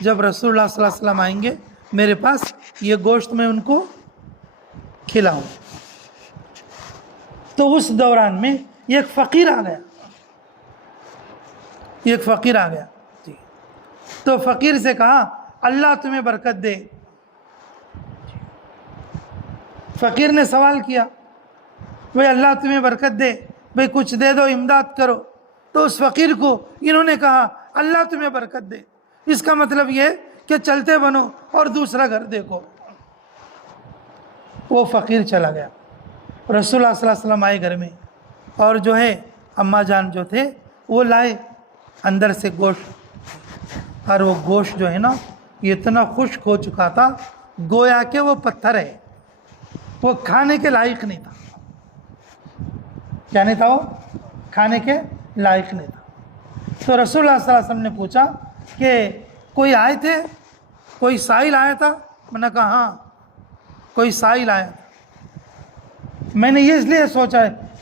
جب رسول اللہ صلی اللہ علیہ وسلم آئیں گے میرے پاس، یہ گوشت میں ان کو کھلاؤں۔ تو اس دوران میں ایک فقیر آ گیا، جی، تو فقیر سے کہا اللہ تمہیں برکت دے۔ فقیر نے سوال کیا، بھئی اللہ تمہیں برکت دے، بھئی کچھ دے دو، امداد کرو۔ تو اس فقیر کو انہوں نے کہا اللہ تمہیں برکت دے، اس کا مطلب یہ کہ چلتے بنو اور دوسرا گھر دیکھو۔ وہ فقیر چلا گیا، رسول اللہ صلی اللہ علیہ وسلم آئے گھر میں، اور جو ہے اماں جان جو تھے وہ لائے اندر سے گوشت، اور وہ گوشت جو ہے نا اتنا خشک ہو چکا تھا گویا کہ وہ پتھر ہے، وہ کھانے کے لائق نہیں تھا۔ کیا نہیں تھا؟ وہ کھانے کے لائق نہیں تھا۔ تو رسول اللہ صلی اللہ علیہ وسلم نے پوچھا کہ کوئی آئے تھے، کوئی سائل آیا تھا؟ میں نے کہا ہاں کوئی سائل آیا تھا، میں نے یہ اس لیے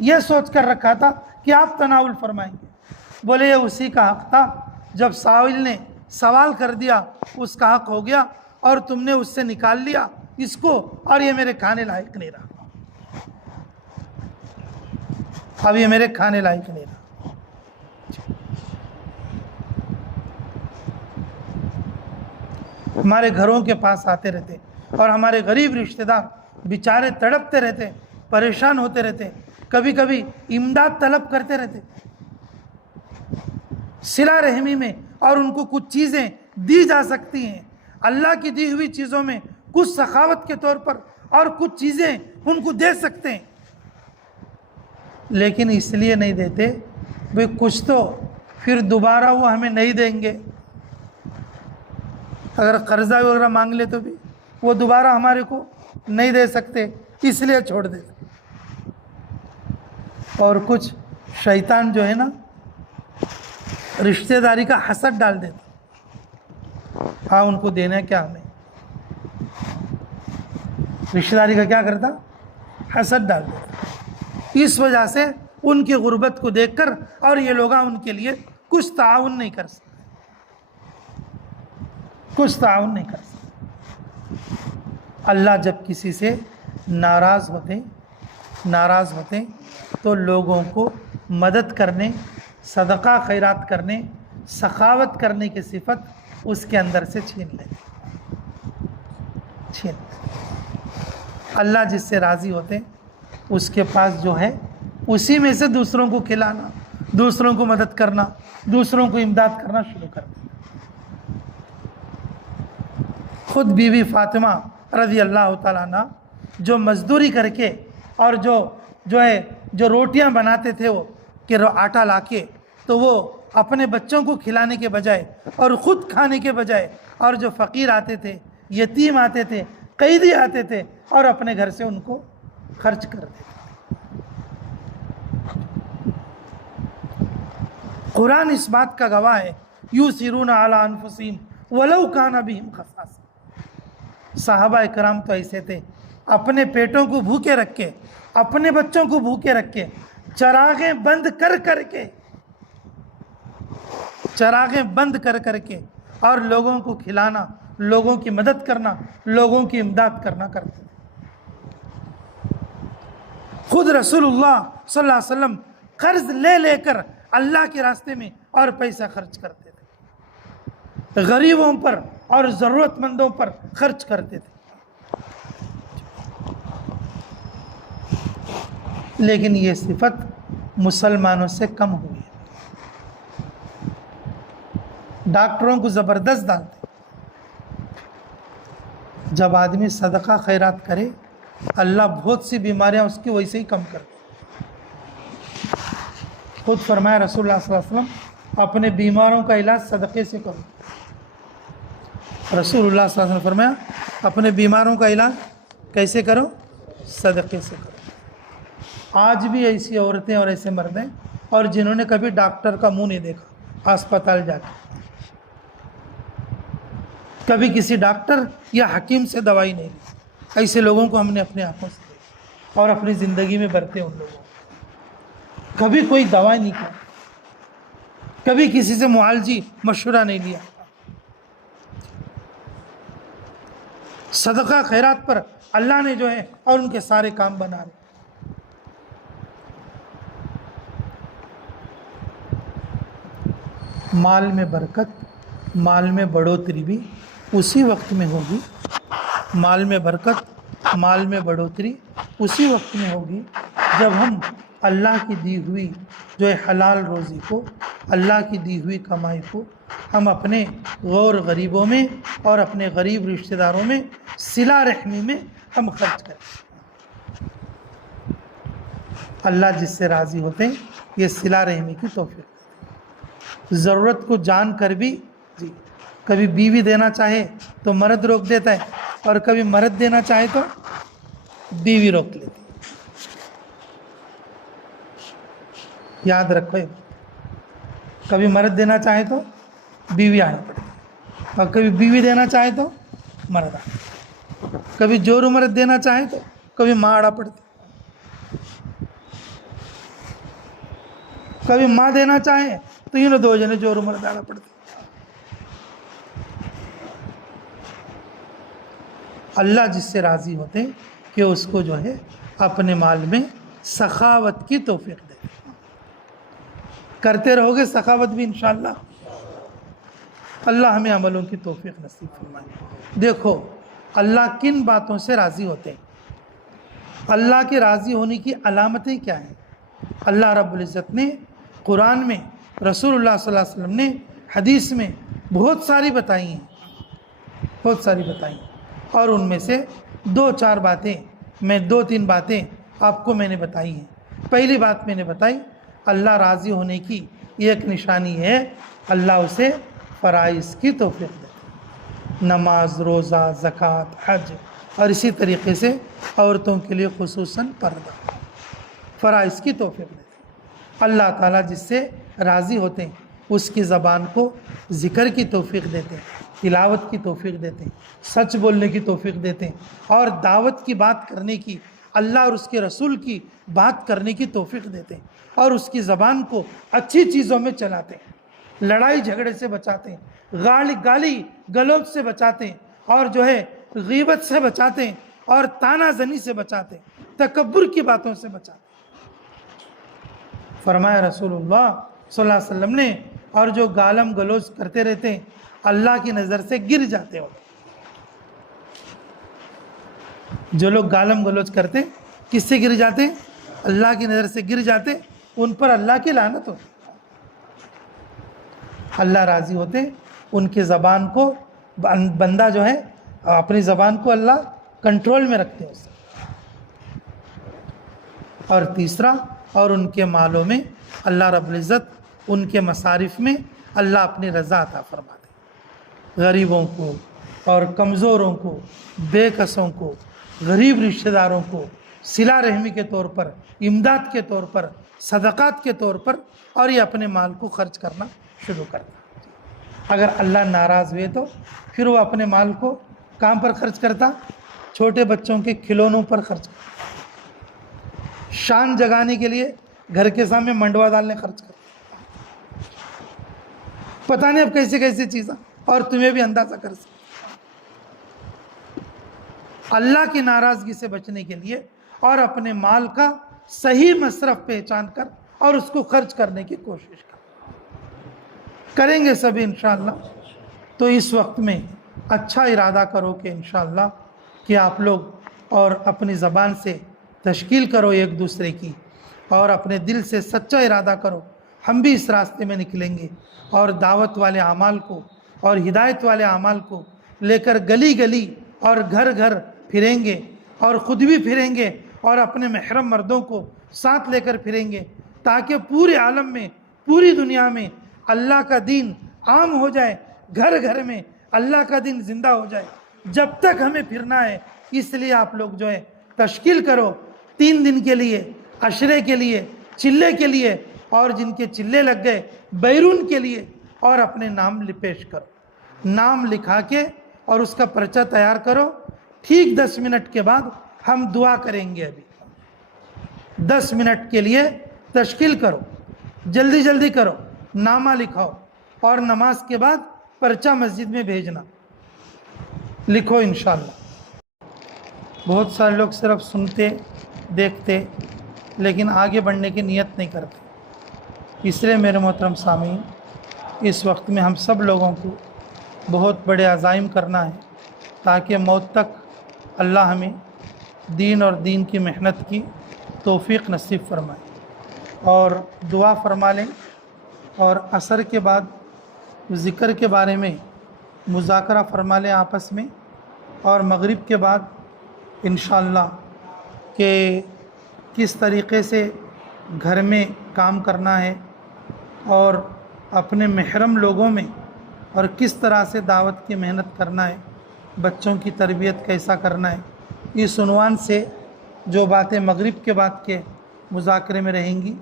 یہ سوچ کر رکھا تھا کہ آپ تناول فرمائیں گے۔ بولے یہ اسی کا حق تھا جب سائل نے سوال کر دیا اس کا حق ہو گیا اور تم نے اس سے نکال لیا اس کو، اور یہ میرے کھانے لائق نہیں رہا، اب یہ میرے کھانے لائق نہیں رہا۔ ہمارے گھروں کے پاس آتے رہتے اور ہمارے غریب رشتہ دار بیچارے تڑپتے رہتے، پریشان ہوتے رہتے، کبھی کبھی امداد طلب کرتے رہتے صلہ رحمی میں، اور ان کو کچھ چیزیں دی جا سکتی ہیں، اللہ کی دی ہوئی چیزوں میں کچھ سخاوت کے طور پر اور کچھ چیزیں ان کو دے سکتے ہیں، لیکن اس لیے نہیں دیتے بھئی کچھ تو پھر دوبارہ وہ ہمیں نہیں دیں گے، اگر قرضہ وغیرہ مانگ لے تو بھی وہ دوبارہ ہمارے کو نہیں دے سکتے، اس لیے چھوڑ دیتے۔ اور کچھ شیطان جو ہے نا رشتہ داری کا حسد ڈال دیتا، ہاں ان کو دینا کیا ہمیں، رشتہ داری کا کیا کرتا، حسد ڈال دیتا، اس وجہ سے ان کی غربت کو دیکھ کر اور یہ لوگ ان کے لیے کچھ تعاون نہیں کر سکتے، کچھ تعاون نہیں کر سکتے۔ اللہ جب کسی سے ناراض ہوتے تو لوگوں کو مدد کرنے، صدقہ خیرات کرنے، سخاوت کرنے کی صفت اس کے اندر سے چھین لیتے۔ اللہ جس سے راضی ہوتے اس کے پاس جو ہے اسی میں سے دوسروں کو کھلانا، دوسروں کو مدد کرنا، دوسروں کو امداد کرنا شروع کر دیتا۔ خود بیوی فاطمہ رضی اللہ تعالیٰ عنہ جو مزدوری کر کے اور جو روٹیاں بناتے تھے وہ کہ آٹا لا کے، تو وہ اپنے بچوں کو کھلانے کے بجائے اور خود کھانے کے بجائے، اور جو فقیر آتے تھے، یتیم آتے تھے، قیدی آتے تھے، اور اپنے گھر سے ان کو خرچ کر دیتے۔ قرآن اس بات کا گواہ ہے، یؤثرون علی انفسہم ولو کان بہم خصاصہ۔ صحابہ کرام تو ایسے تھے، اپنے پیٹوں کو بھوکے رکھ کے، اپنے بچوں کو بھوکے رکھ کے، چراغیں بند کر کے اور لوگوں کو کھلانا، لوگوں کی مدد کرنا، لوگوں کی امداد کرنا کرتے تھے۔ خود رسول اللہ صلی اللہ علیہ وسلم قرض لے کر اللہ کے راستے میں اور پیسہ خرچ کرتے تھے، غریبوں پر اور ضرورت مندوں پر خرچ کرتے تھے۔ لیکن یہ صفت مسلمانوں سے کم ہوئی ہے، ڈاکٹروں کو زبردست ڈالتے۔ جب آدمی صدقہ خیرات کرے اللہ بہت سی بیماریاں اس کی ویسے ہی کم کرتے۔ خود فرمایا رسول اللہ صلی اللہ علیہ وسلم اپنے بیماروں کا علاج صدقے سے کرو۔ رسول اللہ صلی اللہ علیہ وسلم فرمایا اپنے بیماروں کا علاج کیسے کرو؟ صدقے سے کرو۔ آج بھی ایسی عورتیں اور ایسے مرد ہیں اور جنہوں نے کبھی ڈاکٹر کا منہ نہیں دیکھا، اسپتال جا کے کبھی کسی ڈاکٹر یا حکیم سے دوائی نہیں لی، ایسے لوگوں کو ہم نے اپنے آنکھوں سے دیکھا اور اپنی زندگی میں برتے ان لوگوں کو، کبھی کوئی دوائی نہیں کی، کبھی کسی سے معالجی مشورہ نہیں لیا۔ صدقہ خیرات پر اللہ نے جو ہے اور ان کے سارے کام بنا رہے۔ مال میں برکت، مال میں بڑھوتری بھی اسی وقت میں ہوگی، مال میں برکت، مال میں بڑھوتری اسی وقت میں ہوگی جب ہم اللہ کی دی ہوئی جو ہے حلال روزی کو، اللہ کی دی ہوئی کمائی کو ہم اپنے غور غریبوں میں اور اپنے غریب رشتہ داروں میں صلہ رحمی میں ہم خرچ کریں۔ اللہ جس سے راضی ہوتے ہیں یہ صلہ رحمی کی توفیق۔ ضرورت کو جان کر بھی کبھی بیوی دینا چاہے تو مرد روک دیتا ہے، اور کبھی مرد دینا چاہے تو بیوی روک لیتی ہے۔ یاد رکھو، کبھی مرد دینا چاہے تو بیوی آنا پڑتی ہے، اور کبھی بیوی دینا چاہے تو مرد آنا، کبھی جور مرد دینا چاہے تو کبھی ماں آڑا پڑتی، کبھی ماں دینا چاہے تینوں دو جنے جو عمر داڑا پڑتے. اللہ جس سے راضی ہوتے ہیں کہ اس کو جو ہے اپنے مال میں سخاوت کی توفیق دے. کرتے رہو گے سخاوت بھی انشاءاللہ. اللہ ہمیں عملوں کی توفیق نصیب فرمائے. دیکھو اللہ کن باتوں سے راضی ہوتے ہیں, اللہ کے راضی ہونے کی علامتیں کیا ہیں. اللہ رب العزت نے قرآن میں, رسول اللہ صلی اللہ علیہ وسلم نے حدیث میں بہت ساری بتائی ہیں, بہت ساری بتائی ہیں. اور ان میں سے 2-4 باتیں, میں 2-3 باتیں آپ کو میں نے بتائی ہیں. پہلی بات میں نے بتائی, اللہ راضی ہونے کی ایک نشانی ہے اللہ اسے فرائض کی توفیق دے. نماز, روزہ, زکوٰۃ, حج, اور اسی طریقے سے عورتوں کے لیے خصوصاً پردہ, فرائض کی توفیق دیتے. اللہ تعالیٰ جس سے راضی ہوتے ہیں اس کی زبان کو ذکر کی توفیق دیتے ہیں, تلاوت کی توفیق دیتے ہیں, سچ بولنے کی توفیق دیتے ہیں, اور دعوت کی بات کرنے کی, اللہ اور اس کے رسول کی بات کرنے کی توفیق دیتے ہیں, اور اس کی زبان کو اچھی چیزوں میں چلاتے ہیں, لڑائی جھگڑے سے بچاتے ہیں, گالی گلوچ سے بچاتے ہیں, اور جو ہے غیبت سے بچاتے ہیں, اور تانا زنی سے بچاتے ہیں, تکبر کی باتوں سے بچاتے ہیں. فرمایا رسول اللہ صلی اللہ علیہ وسلم نے, اور جو گالم گلوچ کرتے رہتے ہیں اللہ کی نظر سے گر جاتے ہو. جو لوگ گالم گلوچ کرتے کس سے گر جاتے, اللہ کی نظر سے گر جاتے, ان پر اللہ کی لعنت ہوتی. اللہ راضی ہوتے ان کی زبان کو, بندہ جو ہے اپنی زبان کو اللہ کنٹرول میں رکھتے ہیں اسے. اور تیسرا, اور ان کے مالوں میں اللہ رب العزت, ان کے مصارف میں اللہ اپنی رضا عطا فرماتے. غریبوں کو اور کمزوروں کو, بے کسوں کو, غریب رشتہ داروں کو صلہ رحمی کے طور پر, امداد کے طور پر, صدقات کے طور پر, اور یہ اپنے مال کو خرچ کرنا شروع کرتا. اگر اللہ ناراض ہوئے تو پھر وہ اپنے مال کو کہاں پر خرچ کرتا, چھوٹے بچوں کے کھلونوں پر خرچ کرتا, شان جگانے کے لیے گھر کے سامنے منڈوا ڈالنے خرچ کرتا. پتہ نہیں اب کیسے کیسے چیزیں, اور تمہیں بھی اندازہ کر سکتے. اللہ کی ناراضگی سے بچنے کے لیے اور اپنے مال کا صحیح مصرف پہچان کر اور اس کو خرچ کرنے کی کوشش کریں گے سبھی انشاءاللہ. تو اس وقت میں اچھا ارادہ کرو کہ انشاءاللہ کہ آپ لوگ اور اپنی زبان سے تشکیل کرو ایک دوسرے کی, اور اپنے دل سے سچا ارادہ کرو ہم بھی اس راستے میں نکلیں گے, اور دعوت والے اعمال کو اور ہدایت والے اعمال کو لے کر گلی گلی اور گھر گھر پھریں گے, اور خود بھی پھریں گے, اور اپنے محرم مردوں کو ساتھ لے کر پھریں گے, تاکہ پورے عالم میں, پوری دنیا میں اللہ کا دین عام ہو جائے, گھر گھر میں اللہ کا دین زندہ ہو جائے. جب تک ہمیں پھرنا ہے, اس لیے آپ لوگ جو ہے تشکیل کرو 3 دن کے لیے, عشرے کے لیے, چلے کے لیے, اور جن کے چلے لگ گئے بیرون کے لیے, اور اپنے نام پیش کرو. نام لکھا کے اور اس کا پرچہ تیار کرو. ٹھیک 10 منٹ کے بعد ہم دعا کریں گے. ابھی 10 منٹ کے لیے تشکیل کرو, جلدی جلدی کرو, نامہ لکھاؤ, اور نماز کے بعد پرچہ مسجد میں بھیجنا. لکھو انشاءاللہ. بہت سارے لوگ صرف سنتے دیکھتے لیکن آگے بڑھنے کی نیت نہیں کرتے. اس لیے میرے محترم سامعین, اس وقت میں ہم سب لوگوں کو بہت بڑے عزائم کرنا ہے تاکہ موت تک اللہ ہمیں دین اور دین کی محنت کی توفیق نصیب فرمائے. اور دعا فرما لیں, اور عصر کے بعد ذکر کے بارے میں مذاکرہ فرما لیں آپس میں, اور مغرب کے بعد انشاءاللہ کہ کس طریقے سے گھر میں کام کرنا ہے, اور اپنے محرم لوگوں میں اور کس طرح سے دعوت کی محنت کرنا ہے, بچوں کی تربیت کیسا کرنا ہے. اس عنوان سے جو باتیں مغرب کے بعد کے مذاکرے میں رہیں گی.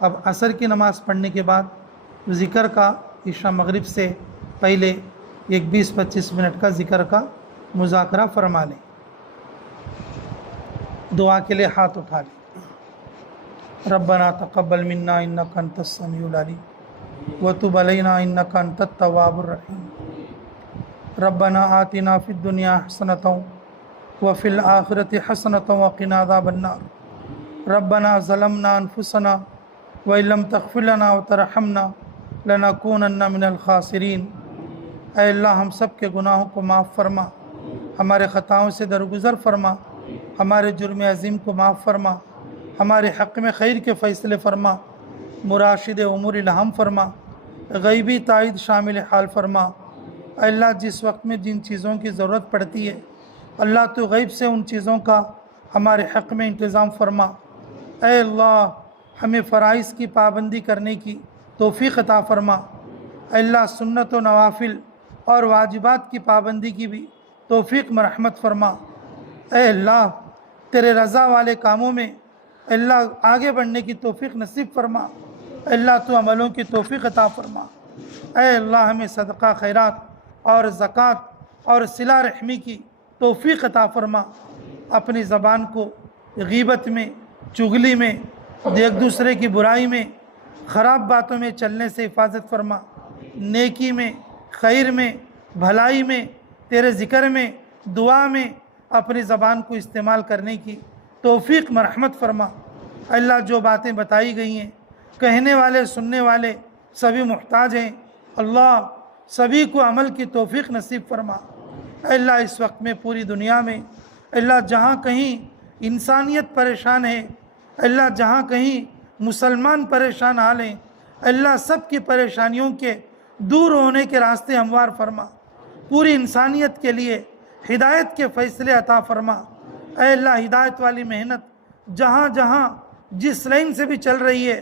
اب عصر کی نماز پڑھنے کے بعد ذکر کا, عشاء مغرب سے پہلے ایک 20-25 منٹ کا ذکر کا مذاکرہ فرما لیں. دعا کے لیے ہاتھ اٹھا لیں. ربنا تقبل منا انک انت السمیع العلیم وتب علينا إنك أنت التواب الرحيم ربنا آتنا في الدنيا حسنة وفي الآخرة حسنة وقنا عذاب النار ربنا ظلمنا أنفسنا وإن لم تغفر لنا وترحمنا لنكونن من الخاسرين۔ اے اللہ ہم سب کے گناہوں کو معاف فرما، ہمارے خطاؤں سے درگزر فرما، ہمارے جرم عظیم کو معاف فرما، ہمارے حق میں خیر کے فیصلے فرما، مراشد امور الہم فرما، غیبی تائید شامل حال فرما۔ اے اللہ جس وقت میں جن چیزوں کی ضرورت پڑتی ہے اللہ تو غیب سے ان چیزوں کا ہمارے حق میں انتظام فرما۔ اے اللہ ہمیں فرائض کی پابندی کرنے کی توفیق عطا فرما۔ اے اللہ سنت و نوافل اور واجبات کی پابندی کی بھی توفیق مرحمت فرما۔ اے اللہ تیرے رضا والے کاموں میں اے اللہ آگے بڑھنے کی توفیق نصیب فرما۔ اے اللہ تو عملوں کی توفیق عطا فرما۔ اے اللہ ہمیں صدقہ خیرات اور زکوٰۃ اور صلہ رحمی کی توفیق عطا فرما۔ اپنی زبان کو غیبت میں، چغلی میں، ایک دوسرے کی برائی میں، خراب باتوں میں چلنے سے حفاظت فرما۔ نیکی میں، خیر میں، بھلائی میں، تیرے ذکر میں، دعا میں اپنی زبان کو استعمال کرنے کی توفیق مرحمت فرما۔ اللہ جو باتیں بتائی گئی ہیں کہنے والے سننے والے سبھی محتاج ہیں، اللہ سبھی کو عمل کی توفیق نصیب فرما۔ اللہ اس وقت میں پوری دنیا میں اللہ جہاں کہیں انسانیت پریشان ہے، اللہ جہاں کہیں مسلمان پریشان حال ہیں، اللہ سب کی پریشانیوں کے دور ہونے کے راستے ہموار فرما۔ پوری انسانیت کے لیے ہدایت کے فیصلے عطا فرما۔ اے اللہ ہدایت والی محنت جہاں جہاں جس لائن سے بھی چل رہی ہے،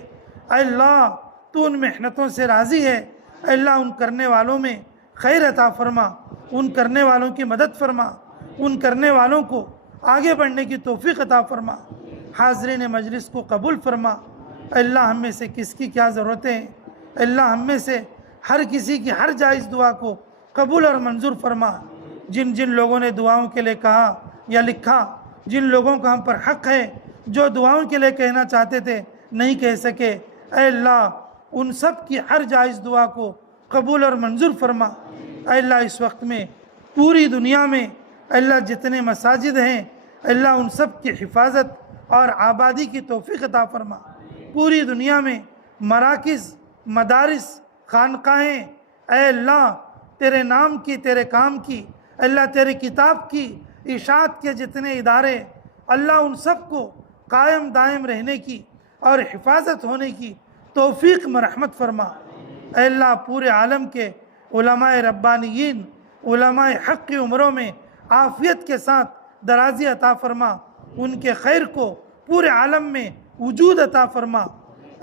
اے اللہ تو ان محنتوں سے راضی ہے۔ اے اللہ ان کرنے والوں میں خیر عطا فرما، ان کرنے والوں کی مدد فرما، ان کرنے والوں کو آگے بڑھنے کی توفیق عطا فرما۔ حاضرین مجلس کو قبول فرما۔ اے اللہ ہم میں سے کس کی کیا ضرورتیں ہیں، اے اللہ ہم میں سے ہر کسی کی ہر جائز دعا کو قبول اور منظور فرما۔ جن جن لوگوں نے دعاؤں کے لیے کہا یا لکھا، جن لوگوں کا ہم پر حق ہے، جو دعاؤں کے لیے کہنا چاہتے تھے نہیں کہہ سکے، اے اللہ ان سب کی ہر جائز دعا کو قبول اور منظور فرما۔ اے اللہ اس وقت میں پوری دنیا میں اے اللہ جتنے مساجد ہیں، اے اللہ ان سب کی حفاظت اور آبادی کی توفیق عطا فرما۔ پوری دنیا میں مراکز، مدارس، خانقاہیں، اے اللہ تیرے نام کی، تیرے کام کی، اے اللہ تیری کتاب کی اشاعت کے جتنے ادارے، اللہ ان سب کو قائم دائم رہنے کی اور حفاظت ہونے کی توفیق مرحمت فرما۔ اے اللہ پورے عالم کے علماء ربانیین، علماء حق کی عمروں میں عافیت کے ساتھ درازی عطا فرما، ان کے خیر کو پورے عالم میں وجود عطا فرما۔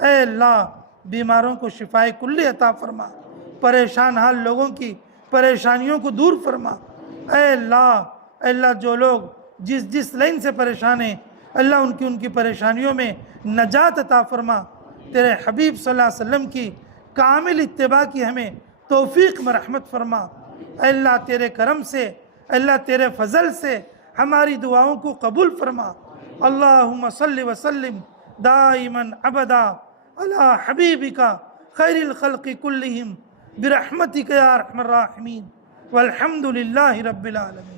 اے اللہ بیماروں کو شفائے کلی عطا فرما، پریشان حال لوگوں کی پریشانیوں کو دور فرما۔ اے اللہ جو لوگ جس جس لائن سے پریشان ہیں، اللہ ان کی پریشانیوں میں نجات عطا فرما۔ تیرے حبیب صلی اللہ علیہ وسلم کی کامل اتباع کی ہمیں توفیق مرحمت فرما۔ اے اللہ تیرے کرم سے، اے اللہ تیرے فضل سے ہماری دعاؤں کو قبول فرما۔ اللہم صلی وسلم دائما ابدا علی حبیبک خیر الخلق کلہم برحمتک یا ارحم الراحمین والحمد للہ رب العالمین۔